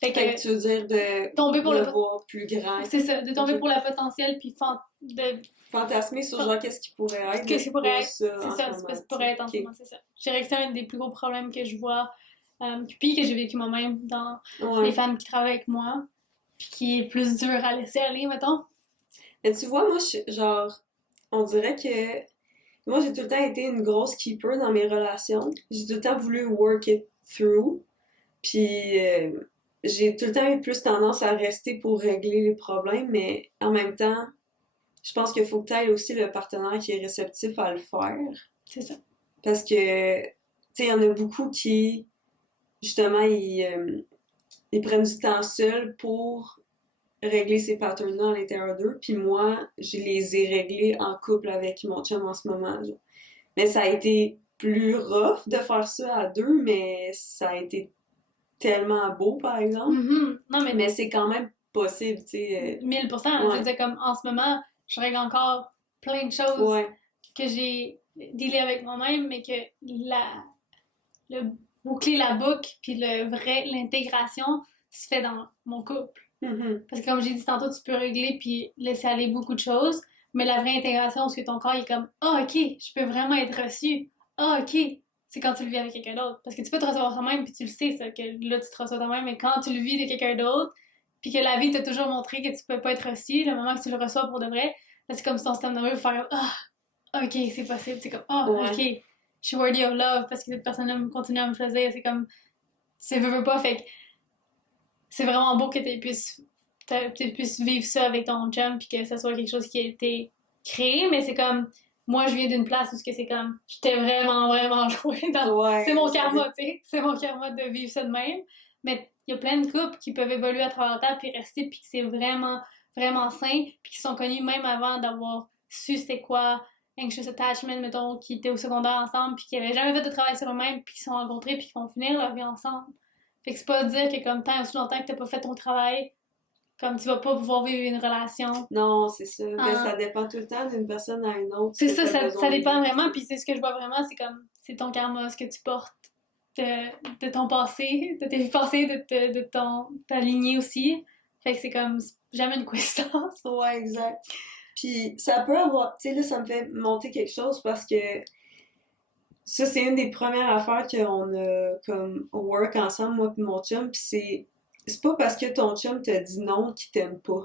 Fait que tu veux dire de tomber pour le le voir plus grand. C'est ça, de tomber Ok. pour le potentiel puis de Fantasmer sur genre qu'est-ce qui pourrait être. qu'est-ce qui pourrait être. C'est ça, c'est ce qui pourrait être en ce moment, c'est ça. Je dirais que c'est un des plus gros problèmes que je vois, puis que j'ai vécu moi-même dans les femmes qui travaillent avec moi, puis qui est plus dur à laisser aller, mettons. Mais tu vois, moi, genre, on dirait que moi, j'ai tout le temps été une grosse keeper dans mes relations. J'ai tout le temps voulu work it through. Puis j'ai tout le temps eu plus tendance à rester pour régler les problèmes, mais en même temps, je pense qu'il faut que tu aies aussi le partenaire qui est réceptif à le faire. C'est ça. Parce que, tu sais, il y en a beaucoup qui, justement, ils prennent du temps seuls pour régler ces patterns-là à l'intérieur d'eux. Puis moi, je les ai réglés en couple avec mon chum en ce moment. Là. Mais ça a été plus rough de faire ça à deux, mais ça a été tellement beau, par exemple. Non, mais Mais c'est quand même possible, tu sais. 1000%. Je veux Ouais. dire, comme en ce moment, je règle encore plein de choses Ouais. que j'ai dealé avec moi-même, mais que le boucler la boucle, puis l'intégration se fait dans mon couple. Mhm. Parce que comme j'ai dit tantôt, tu peux régler puis laisser aller beaucoup de choses, mais la vraie intégration, parce que ton corps il est comme ah, ok, je peux vraiment être reçu. Ah, ok, c'est quand tu le vis avec quelqu'un d'autre. Parce que tu peux te recevoir toi-même, puis tu le sais, ça, que là, tu te reçois toi-même, mais quand tu le vis de quelqu'un d'autre, puis que la vie t'a toujours montré que tu peux pas être reçu, le moment que tu le reçois pour de vrai, là, c'est comme si ton système nerveux va faire ah, ok, c'est possible. C'est comme ah, Ouais. ok, je suis worthy of love parce que cette personne-là continue à me choisir. C'est comme, c'est veux pas, fait que c'est vraiment beau que tu puisses vivre ça avec ton chum puis que ça soit quelque chose qui a été créé, mais c'est comme moi je viens d'une place où c'est comme j'étais vraiment vraiment loin dans Ouais, c'est mon j'avais- karma, tu sais, c'est mon karma de vivre ça de même, mais il y a plein de couples qui peuvent évoluer à travers le temps puis rester puis que c'est vraiment vraiment sain puis qui sont connus même avant d'avoir su c'était quoi anxious attachment, mettons, qui étaient au secondaire ensemble puis qui avaient jamais fait de travail sur eux-mêmes puis qui se sont rencontrés puis qui vont finir leur vie ensemble. Fait que c'est pas dire que comme tant aussi longtemps que t'as pas fait ton travail, comme tu vas pas pouvoir vivre une relation. Non, c'est ça. Mais en- ça dépend tout le temps d'une personne à une autre. C'est ce que ça, t'as ça, besoin ça de dépend vivre. vraiment, puis c'est ce que je vois vraiment, c'est comme, c'est ton karma, ce que tu portes de ton passé, de tes vies passées, ta lignée aussi. Fait que c'est comme, c'est jamais une coïncidence. Ouais, exact. Puis ça peut avoir, tu sais, là, ça me fait monter quelque chose parce que ça, c'est une des premières affaires qu'on a comme work ensemble, moi puis mon chum, puis c'est pas parce que ton chum t'a dit non qu'il t'aime pas.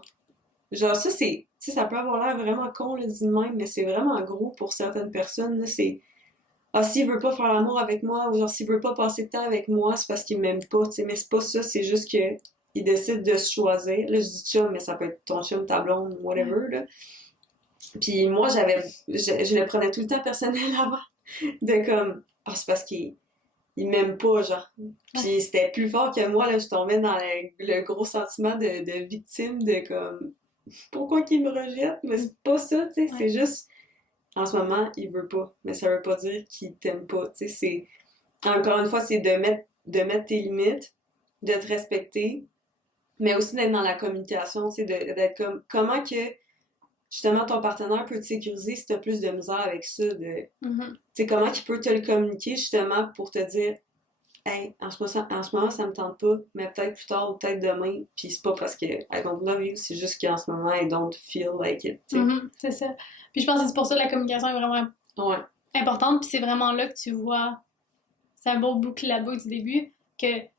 Genre ça, c'est, tu sais, ça peut avoir l'air vraiment con, le dit de même, mais c'est vraiment gros pour certaines personnes, là, c'est, ah, s'il veut pas faire l'amour avec moi, ou genre s'il veut pas passer de temps avec moi, c'est parce qu'il m'aime pas, tu sais, mais c'est pas ça, c'est juste que il décide de se choisir. Là, je dis chum, mais ça peut être ton chum, ta blonde, whatever, là. Puis moi, je le prenais tout le temps personnel avant, de comme, ah, c'est parce qu'il m'aime pas, genre. Puis c'était plus fort que moi, là, je tombais dans le gros sentiment de victime, de comme, pourquoi qu'il me rejette? Mais c'est pas ça, tu sais, c'est juste, en ce moment, il veut pas. Mais ça veut pas dire qu'il t'aime pas, tu sais, c'est, encore une fois, c'est de mettre tes limites, de te respecter, mais aussi d'être dans la communication, tu sais, d'être comme, comment que, justement, ton partenaire peut te sécuriser si t'as plus de misère avec ça, de, tu sais, comment il peut te le communiquer, justement, pour te dire, hey, en ce moment, ça me tente pas, mais peut-être plus tard ou peut-être demain, puis c'est pas parce que I don't love you, c'est juste qu'en ce moment, I don't feel like it, tu sais. C'est ça. Puis je pense que c'est pour ça que la communication est vraiment Ouais. importante, puis c'est vraiment là que tu vois, c'est un beau boucle là-bas du début, que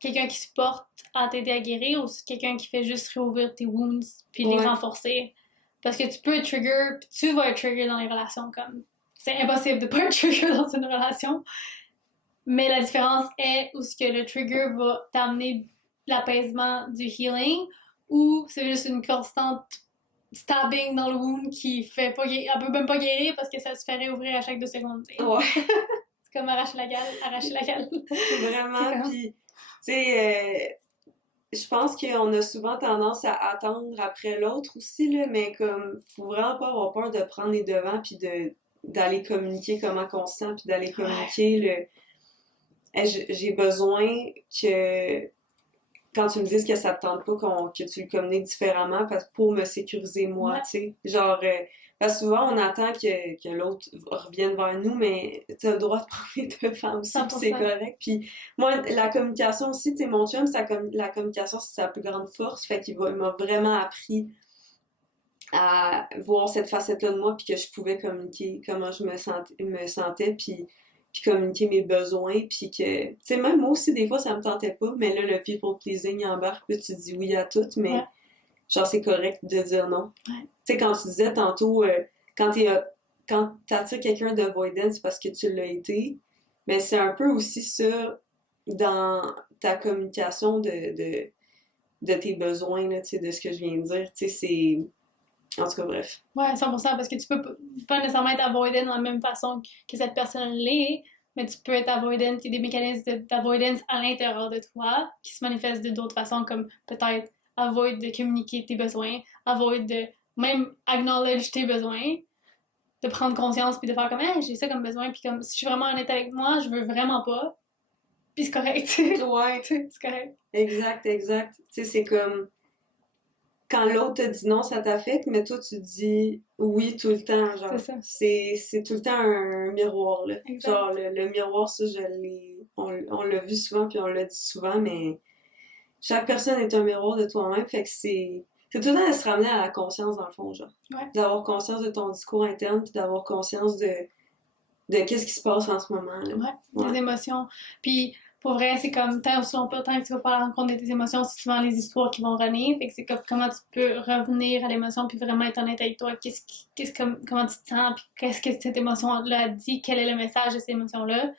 quelqu'un qui supporte à t'aider à guérir ou c'est quelqu'un qui fait juste réouvrir tes wounds puis les Ouais. renforcer. Parce que tu peux être trigger, puis tu vas être trigger dans les relations, comme. C'est impossible de pas être trigger dans une relation. Mais la différence est où ce que le trigger va t'amener l'apaisement du healing ou c'est juste une constante stabbing dans le wound qui fait pas guérir, elle peut même pas guérir parce que ça se fait réouvrir à chaque 2 secondes. T'sais. Ouais. C'est comme arracher la gale. Vraiment, C'est comme- puis, tu sais, je pense qu'on a souvent tendance à attendre après l'autre aussi, là, mais comme, faut vraiment pas avoir peur de prendre les devants puis d'aller communiquer comment on se sent puis d'aller communiquer j'ai besoin que quand tu me dises que ça te tente pas que tu le communiques différemment pour me sécuriser moi, Ouais. tu sais. Genre, parce que souvent on attend que l'autre revienne vers nous, mais t'as le droit de prendre les devants aussi, puis c'est 100%. correct. Puis moi, la communication aussi, tu sais, mon chum, la communication, c'est sa plus grande force, fait il m'a vraiment appris à voir cette facette-là de moi, puis que je pouvais communiquer comment je me sentais puis communiquer mes besoins, puis que, tu sais, même moi aussi, des fois, ça me tentait pas, mais là, le people pleasing embarque, puis tu dis oui à tout, mais Ouais. genre, c'est correct de dire non. Ouais. Tu sais, quand tu disais tantôt, quand t'attires quelqu'un d'avoidance, c'est parce que tu l'as été, mais c'est un peu aussi ça dans ta communication de tes besoins, là, tu sais, de ce que je viens de dire, tu sais, c'est... En tout cas, bref. Ouais, 100%, parce que tu peux pas nécessairement être avoidant de la même façon que cette personne l'est, mais tu peux être avoidant, il y a des mécanismes d'avoidance à l'intérieur de toi qui se manifestent d'autres façons, comme peut-être avoid de communiquer tes besoins, avoid de même acknowledge tes besoins, de prendre conscience puis de faire comme hey, j'ai ça comme besoin puis comme si je suis vraiment honnête avec moi, je veux vraiment pas. Puis c'est correct. Ouais, C'est correct. exact. Tu sais, c'est comme quand l'autre te dit non, ça t'affecte, mais toi, tu dis oui tout le temps, genre. C'est ça. C'est tout le temps un miroir, là. Exact. Genre, le miroir, ça, on l'a vu souvent, puis on l'a dit souvent, mais chaque personne est un miroir de toi-même, fait que c'est tout le temps de se ramener à la conscience, dans le fond, genre. Ouais. D'avoir conscience de ton discours interne, puis d'avoir conscience de qu'est-ce qui se passe en ce moment, là. Ouais, des émotions. Puis pour vrai, c'est comme tant aussi longtemps que tu vas pas à la rencontre de tes émotions, c'est souvent les histoires qui vont revenir. Fait que c'est comme comment tu peux revenir à l'émotion puis vraiment être honnête avec toi. Comment tu te sens, puis qu'est-ce que cette émotion-là dit, quel est le message de cette émotion-là.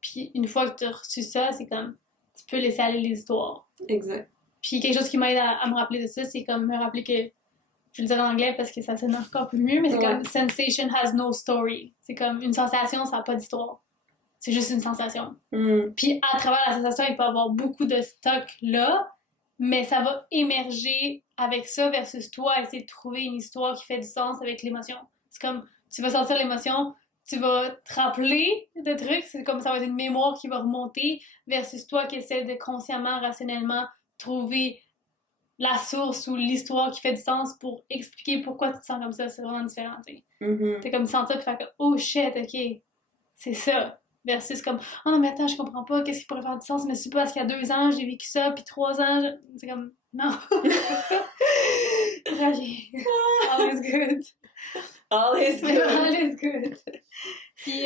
Puis une fois que tu as reçu ça, c'est comme tu peux laisser aller les histoires. Exact. Puis quelque chose qui m'aide à me rappeler de ça, c'est comme me rappeler que je vais le dire en anglais parce que ça sonne encore plus mieux, mais c'est comme sensation has no story. C'est comme une sensation, ça n'a pas d'histoire. C'est juste une sensation. Puis à travers la sensation, il peut y avoir beaucoup de stock là, mais ça va émerger avec ça versus toi essayer de trouver une histoire qui fait du sens avec l'émotion. C'est comme tu vas sentir l'émotion, tu vas te rappeler de trucs, c'est comme ça va être une mémoire qui va remonter versus toi qui essaie de consciemment, rationnellement trouver la source ou l'histoire qui fait du sens pour expliquer pourquoi tu te sens comme ça. C'est vraiment différent, tu sais. T'es comme sentir puis faire comme oh shit, ok, c'est ça. Versus comme oh non mais attends, je comprends pas, qu'est-ce qui pourrait faire du sens, mais c'est pas parce qu'il y a 2 ans j'ai vécu ça, puis 3 ans, c'est comme non. Tragique. All is good. All is good. All is good. Puis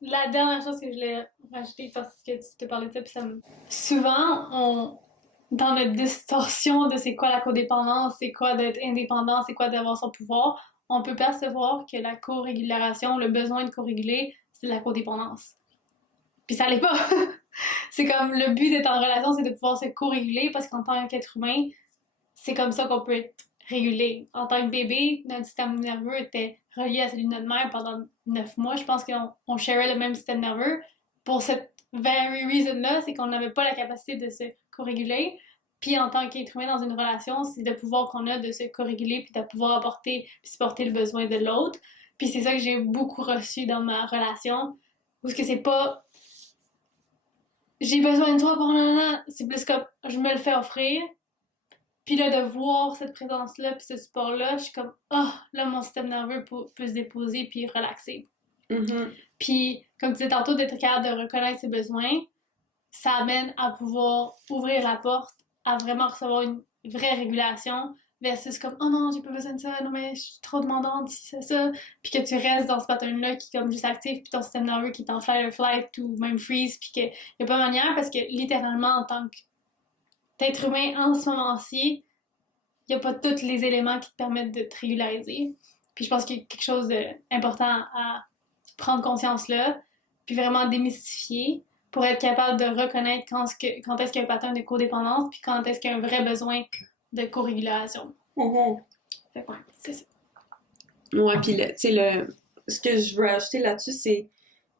la dernière chose que je voulais rajouter parce que tu te parlais de ça, puis ça me... Souvent, dans notre distorsion de c'est quoi la codépendance, c'est quoi d'être indépendant, c'est quoi d'avoir son pouvoir, on peut percevoir que la co-régulation, le besoin de co-réguler, c'est la codépendance. Puis ça l'est pas. C'est comme le but d'être en relation, c'est de pouvoir se co-réguler parce qu'en tant qu'être humain, c'est comme ça qu'on peut être régulé. En tant que bébé, notre système nerveux était relié à celui de notre mère pendant 9 mois. Je pense qu'on sharait le même système nerveux. Pour cette very reason-là, c'est qu'on n'avait pas la capacité de se co-réguler. Puis en tant qu'être humain dans une relation, c'est le pouvoir qu'on a de se co-réguler puis de pouvoir apporter puis supporter le besoin de l'autre. Puis c'est ça que j'ai beaucoup reçu dans ma relation. Parce que c'est pas j'ai besoin de toi pour nanana. C'est plus comme je me le fais offrir. Puis là, de voir cette présence-là puis ce support-là, je suis comme là, mon système nerveux peut se déposer puis relaxer. Puis, comme tu disais tantôt, d'être capable de reconnaître ses besoins, ça amène à pouvoir ouvrir la porte à vraiment recevoir une vraie régulation versus comme oh non, j'ai pas besoin de ça, non mais je suis trop demandante si c'est ça, puis que tu restes dans ce pattern-là qui est comme juste actif, puis ton système nerveux qui est en fight or flight ou même freeze, puis qu'il y a pas manière parce que littéralement en tant qu'être humain en ce moment-ci, il n'y a pas tous les éléments qui te permettent de te régulariser. Puis je pense qu'il y a quelque chose d'important à prendre conscience là, puis vraiment démystifier pour être capable de reconnaître quand est-ce qu'il y a un pattern de codépendance, puis quand est-ce qu'il y a un vrai besoin de co-régulation. Fait que ouais, c'est ça. Ouais, puis tu sais, ce que je veux ajouter là-dessus,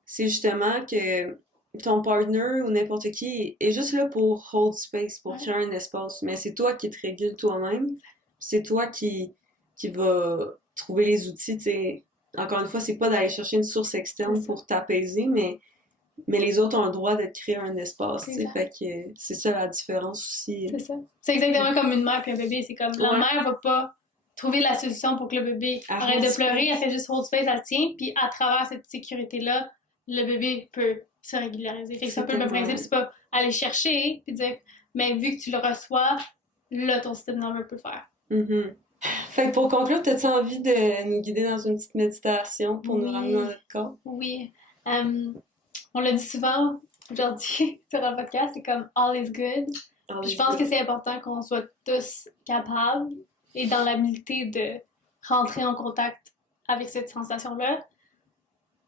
c'est justement que ton partner ou n'importe qui est juste là pour hold space, pour créer un espace. Mais c'est toi qui te régules toi-même. C'est toi qui va trouver les outils, tu sais. Encore une fois, c'est pas d'aller chercher une source externe pour t'apaiser, mais les autres ont le droit de créer un espace, tu sais. Fait que c'est ça la différence aussi. C'est ça. C'est exactement comme une mère puis un bébé. C'est comme la mère va pas trouver la solution pour que le bébé arrête de pleurer. Elle fait juste hold space, elle tient. Puis à travers cette sécurité-là, le bébé peut se régulariser. Fait que c'est un peu le même principe. C'est pas aller chercher puis dire, mais vu que tu le reçois, là, ton système nerveux peut faire. Fait que pour conclure, t'as-tu envie de nous guider dans une petite méditation pour nous ramener dans notre corps? Oui. On l'a dit souvent aujourd'hui sur le podcast, c'est comme all is good. Je pense que c'est important qu'on soit tous capables et dans l'habilité de rentrer en contact avec cette sensation-là.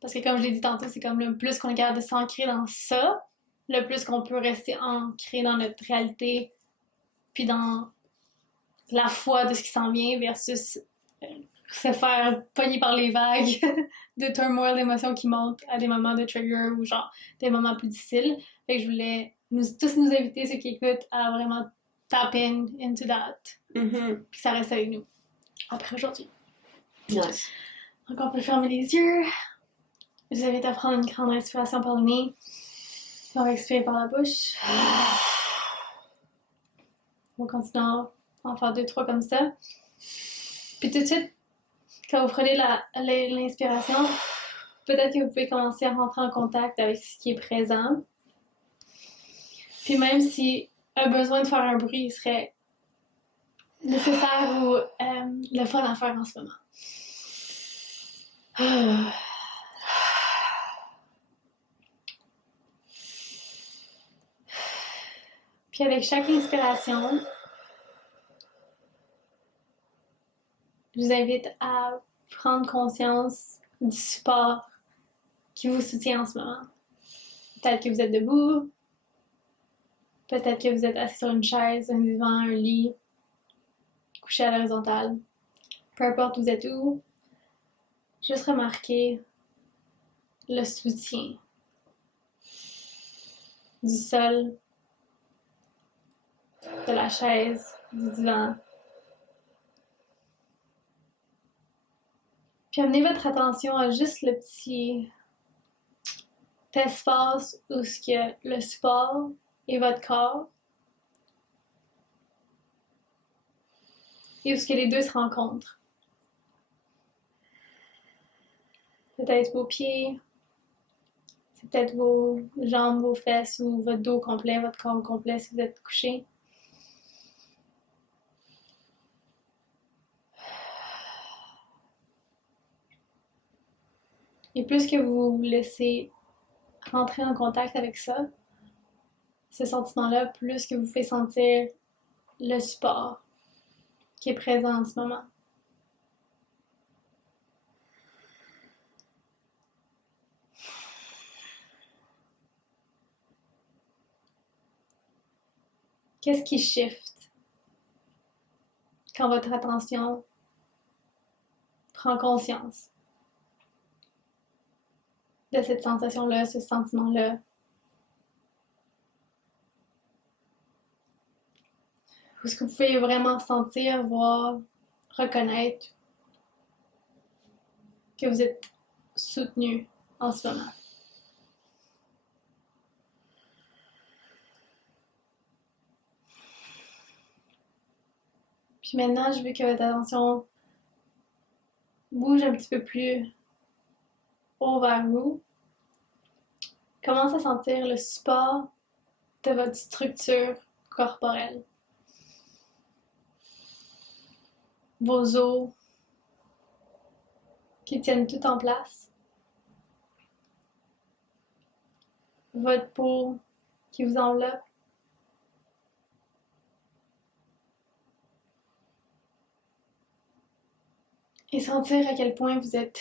Parce que comme je l'ai dit tantôt, c'est comme le plus qu'on est capable de s'ancrer dans ça, le plus qu'on peut rester ancré dans notre réalité puis dans la foi de ce qui s'en vient versus se faire pogner par les vagues de turmoil, d'émotions qui montent à des moments de trigger ou genre des moments plus difficiles. Fait que je voulais tous nous inviter, ceux qui écoutent, à vraiment tap into that. Puis ça reste avec nous après aujourd'hui. Nice. Donc on peut fermer les yeux. Je vous invite à prendre une grande respiration par le nez. On va expirer par la bouche. On va continuer à en faire 2-3 comme ça. Puis tout de suite, quand vous prenez l'inspiration, peut-être que vous pouvez commencer à rentrer en contact avec ce qui est présent. Puis même si un besoin de faire un bruit serait nécessaire ou le fun à faire en ce moment. Puis avec chaque inspiration, je vous invite à prendre conscience du support qui vous soutient en ce moment. Peut-être que vous êtes debout, peut-être que vous êtes assis sur une chaise, un divan, un lit, couché à l'horizontale. Peu importe vous êtes où, juste remarquez le soutien du sol, de la chaise, du divan. Puis amenez votre attention à juste le petit espace où ce que le support et votre corps et où ce que les deux se rencontrent. Peut-être vos pieds, c'est peut-être vos jambes, vos fesses ou votre dos complet, votre corps complet si vous êtes couché. Et plus que vous vous laissez rentrer en contact avec ça, ce sentiment-là, plus que vous pouvez sentir le support qui est présent en ce moment. Qu'est-ce qui shift quand votre attention prend conscience de cette sensation-là, ce sentiment-là? Où est-ce que vous pouvez vraiment sentir, voir, reconnaître que vous êtes soutenu en ce moment? Puis maintenant, je veux que votre attention bouge un petit peu plus haut vers vous. Commence à sentir le support de votre structure corporelle. Vos os qui tiennent tout en place. Votre peau qui vous enveloppe. Et sentir à quel point vous êtes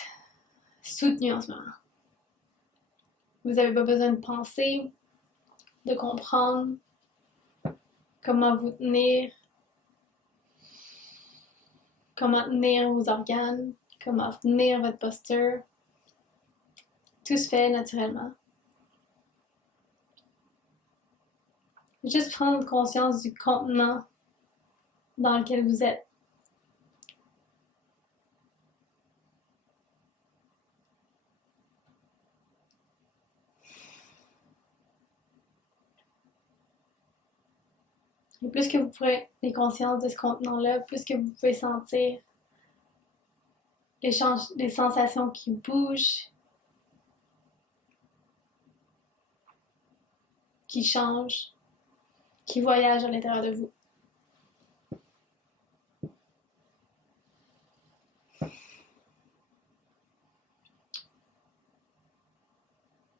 soutenu en ce moment. Vous n'avez pas besoin de penser, de comprendre comment vous tenir, comment tenir vos organes, comment tenir votre posture. Tout se fait naturellement. Juste prendre conscience du contenant dans lequel vous êtes. Et plus que vous prenez conscience de ce contenant-là, plus que vous pouvez sentir les sensations qui bougent, qui changent, qui voyagent à l'intérieur de vous.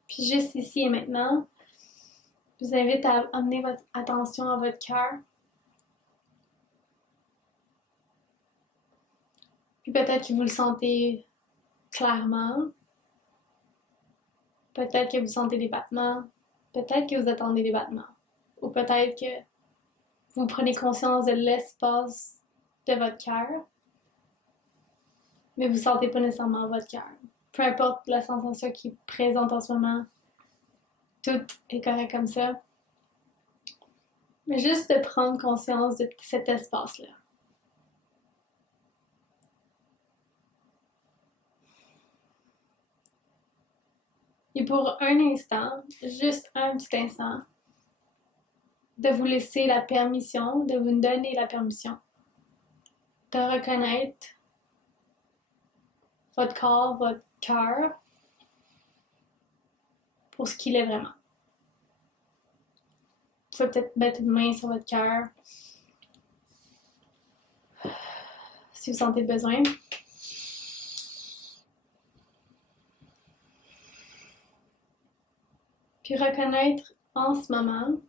Puis juste ici et maintenant, je vous invite à amener votre attention à votre cœur. Puis peut-être que vous le sentez clairement. Peut-être que vous sentez des battements. Peut-être que vous attendez des battements. Ou peut-être que vous prenez conscience de l'espace de votre cœur, mais vous ne sentez pas nécessairement votre cœur. Peu importe la sensation qui est présente en ce moment, tout est correct comme ça. Mais juste de prendre conscience de cet espace-là. pour un instant, juste un petit instant, de vous laisser la permission, de vous donner la permission de reconnaître votre corps, votre cœur pour ce qu'il est vraiment. Vous pouvez peut-être mettre une main sur votre cœur si vous sentez le besoin. Puis reconnaître en ce moment,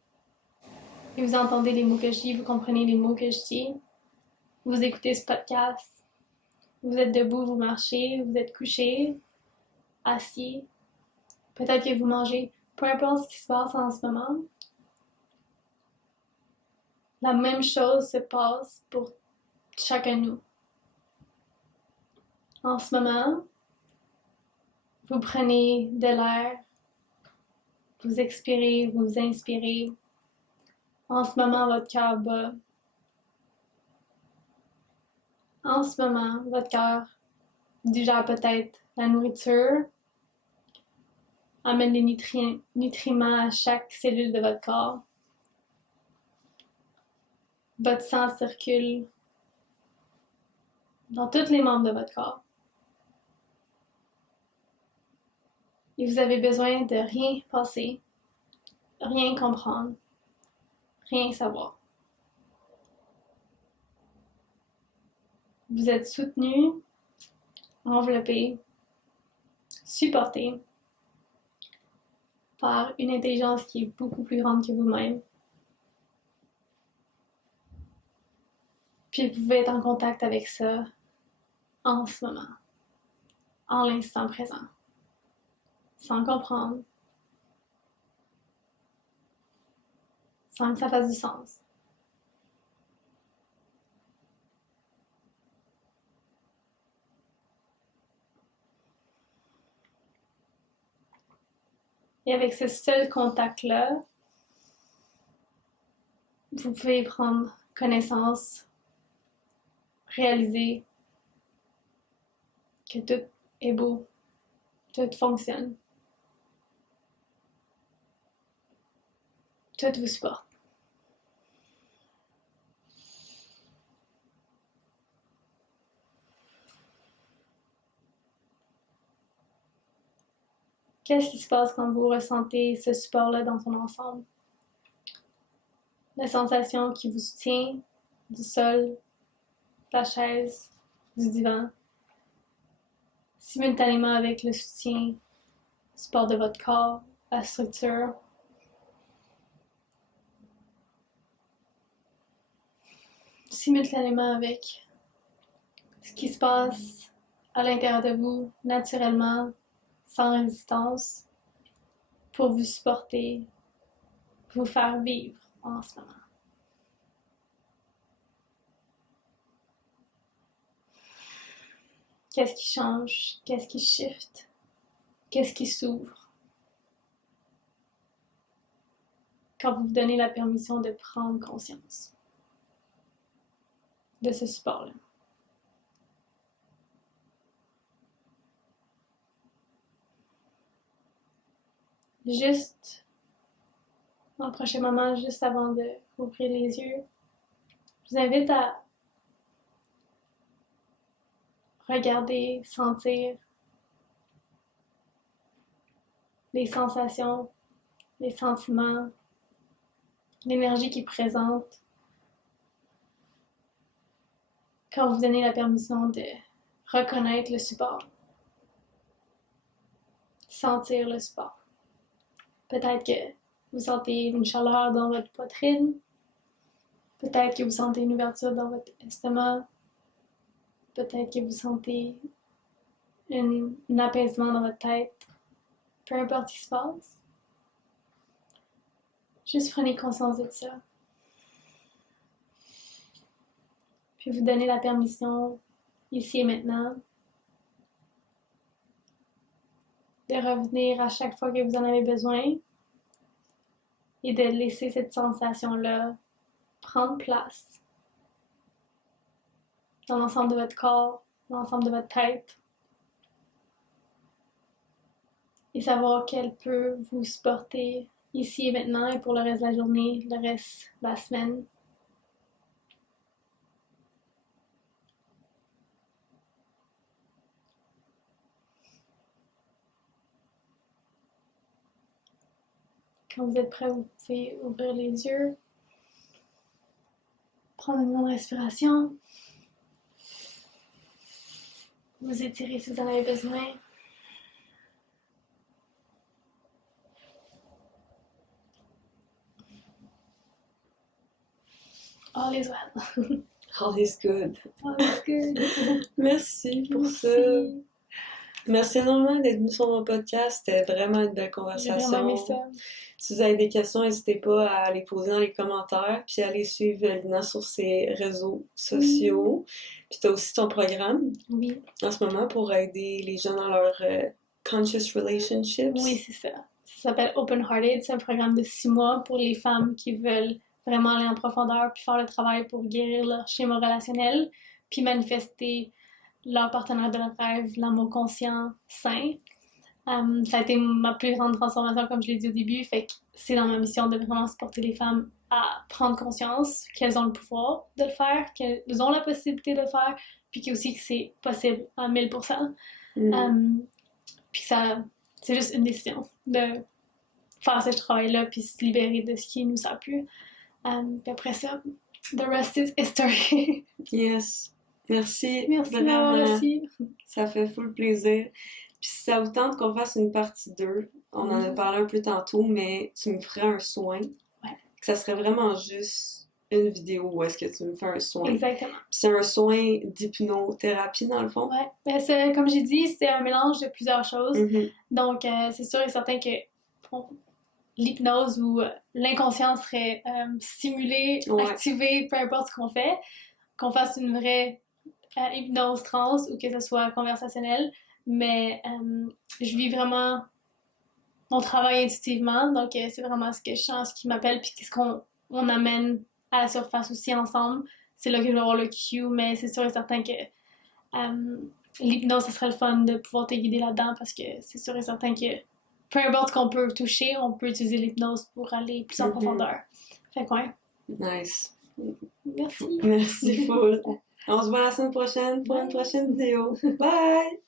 et vous entendez les mots que je dis, vous comprenez les mots que je dis, vous écoutez ce podcast, vous êtes debout, vous marchez, vous êtes couché, assis, peut-être que vous mangez, peu importe ce qui se passe en ce moment, la même chose se passe pour chacun de nous. En ce moment, vous prenez de l'air, vous expirez, vous inspirez. En ce moment, votre cœur bat. En ce moment, votre cœur digère peut-être la nourriture, amène les nutriments à chaque cellule de votre corps. Votre sang circule dans tous les membres de votre corps. Et vous avez besoin de rien penser, rien comprendre, rien savoir. Vous êtes soutenu, enveloppé, supporté par une intelligence qui est beaucoup plus grande que vous-même. Puis vous pouvez être en contact avec ça en ce moment, en l'instant présent, sans comprendre, sans que ça fasse du sens. Et avec ce seul contact-là, vous pouvez prendre connaissance, réaliser que tout est beau, tout fonctionne, tout vous supporte. Qu'est-ce qui se passe quand vous ressentez ce support-là dans son ensemble? La sensation qui vous soutient du sol, de la chaise, du divan, simultanément avec le soutien, le support de votre corps, la structure. Simultanément avec ce qui se passe à l'intérieur de vous, naturellement, sans résistance, pour vous supporter, vous faire vivre en ce moment. Qu'est-ce qui change? Qu'est-ce qui shift? Qu'est-ce qui s'ouvre? Quand vous vous donnez la permission de prendre conscience de ce support-là. Juste, dans le prochain moment, juste avant de ouvrir les yeux, je vous invite à regarder, sentir les sensations, les sentiments, l'énergie qui est présente quand vous donnez la permission de reconnaître le support, sentir le support. Peut-être que vous sentez une chaleur dans votre poitrine, peut-être que vous sentez une ouverture dans votre estomac, peut-être que vous sentez un apaisement dans votre tête, peu importe ce qui se passe. Juste prenez conscience de ça. Puis vous donnez la permission, ici et maintenant, de revenir à chaque fois que vous en avez besoin et de laisser cette sensation-là prendre place dans l'ensemble de votre corps, dans l'ensemble de votre tête. et savoir qu'elle peut vous supporter ici et maintenant et pour le reste de la journée, le reste de la semaine. Quand vous êtes prêt, vous pouvez ouvrir les yeux, prendre une grande respiration, vous étirer si vous en avez besoin. All is well. All is good. All is good. Merci pour ça. Merci. Merci énormément d'être venu sur mon podcast. C'était vraiment une belle J'ai vraiment aimé conversation. ça. Si vous avez des questions, n'hésitez pas à les poser dans les commentaires, puis allez suivre Lina sur ses réseaux sociaux. Puis tu as aussi ton programme Oui, en ce moment pour aider les gens dans leur conscious relationships. oui, c'est ça. Ça s'appelle Open Hearted. C'est un programme de 6 mois pour les femmes qui veulent vraiment aller en profondeur puis faire le travail pour guérir leur schéma relationnel puis manifester leur partenaire de leur rêve, l'amour conscient, sain. Ça a été ma plus grande transformation, comme je l'ai dit au début, fait que c'est dans ma mission de vraiment supporter les femmes à prendre conscience qu'elles ont le pouvoir de le faire, qu'elles ont la possibilité de le faire, puis aussi que c'est possible à 1000%. Puis que ça, c'est juste une décision de faire ce travail-là, puis se libérer de ce qui nous a plu. Puis après ça, the rest is history. Yes. Merci. Merci Vraiment. d'avoir reçu. Ça fait full plaisir. Puis si ça vous tente qu'on fasse une partie 2, on en a parlé un peu tantôt, mais tu me ferais un soin. Ouais. Que ça serait vraiment juste une vidéo où est-ce que tu me fais un soin. Exactement. Puis c'est un soin d'hypnothérapie dans le fond. Ouais. Ben, c'est, comme j'ai dit, c'est un mélange de plusieurs choses. Mhm. Donc, c'est sûr et certain que l'hypnose ou l'inconscient serait stimulé, Ouais. activé, peu importe ce qu'on fait. Qu'on fasse une vraie hypnose trans ou que ce soit conversationnel. Mais je vis vraiment mon travail intuitivement. Donc, c'est vraiment ce que je sens, ce qui m'appelle, puis ce qu'on amène à la surface aussi ensemble. C'est là que je vais avoir le cue, mais c'est sûr et certain que l'hypnose, ce serait le fun de pouvoir te guider là-dedans parce que c'est sûr et certain que peu importe ce qu'on peut toucher, on peut utiliser l'hypnose pour aller plus en profondeur. Fait que ouais. Nice. Merci. Merci full. On se voit la semaine prochaine pour une prochaine vidéo. Bye!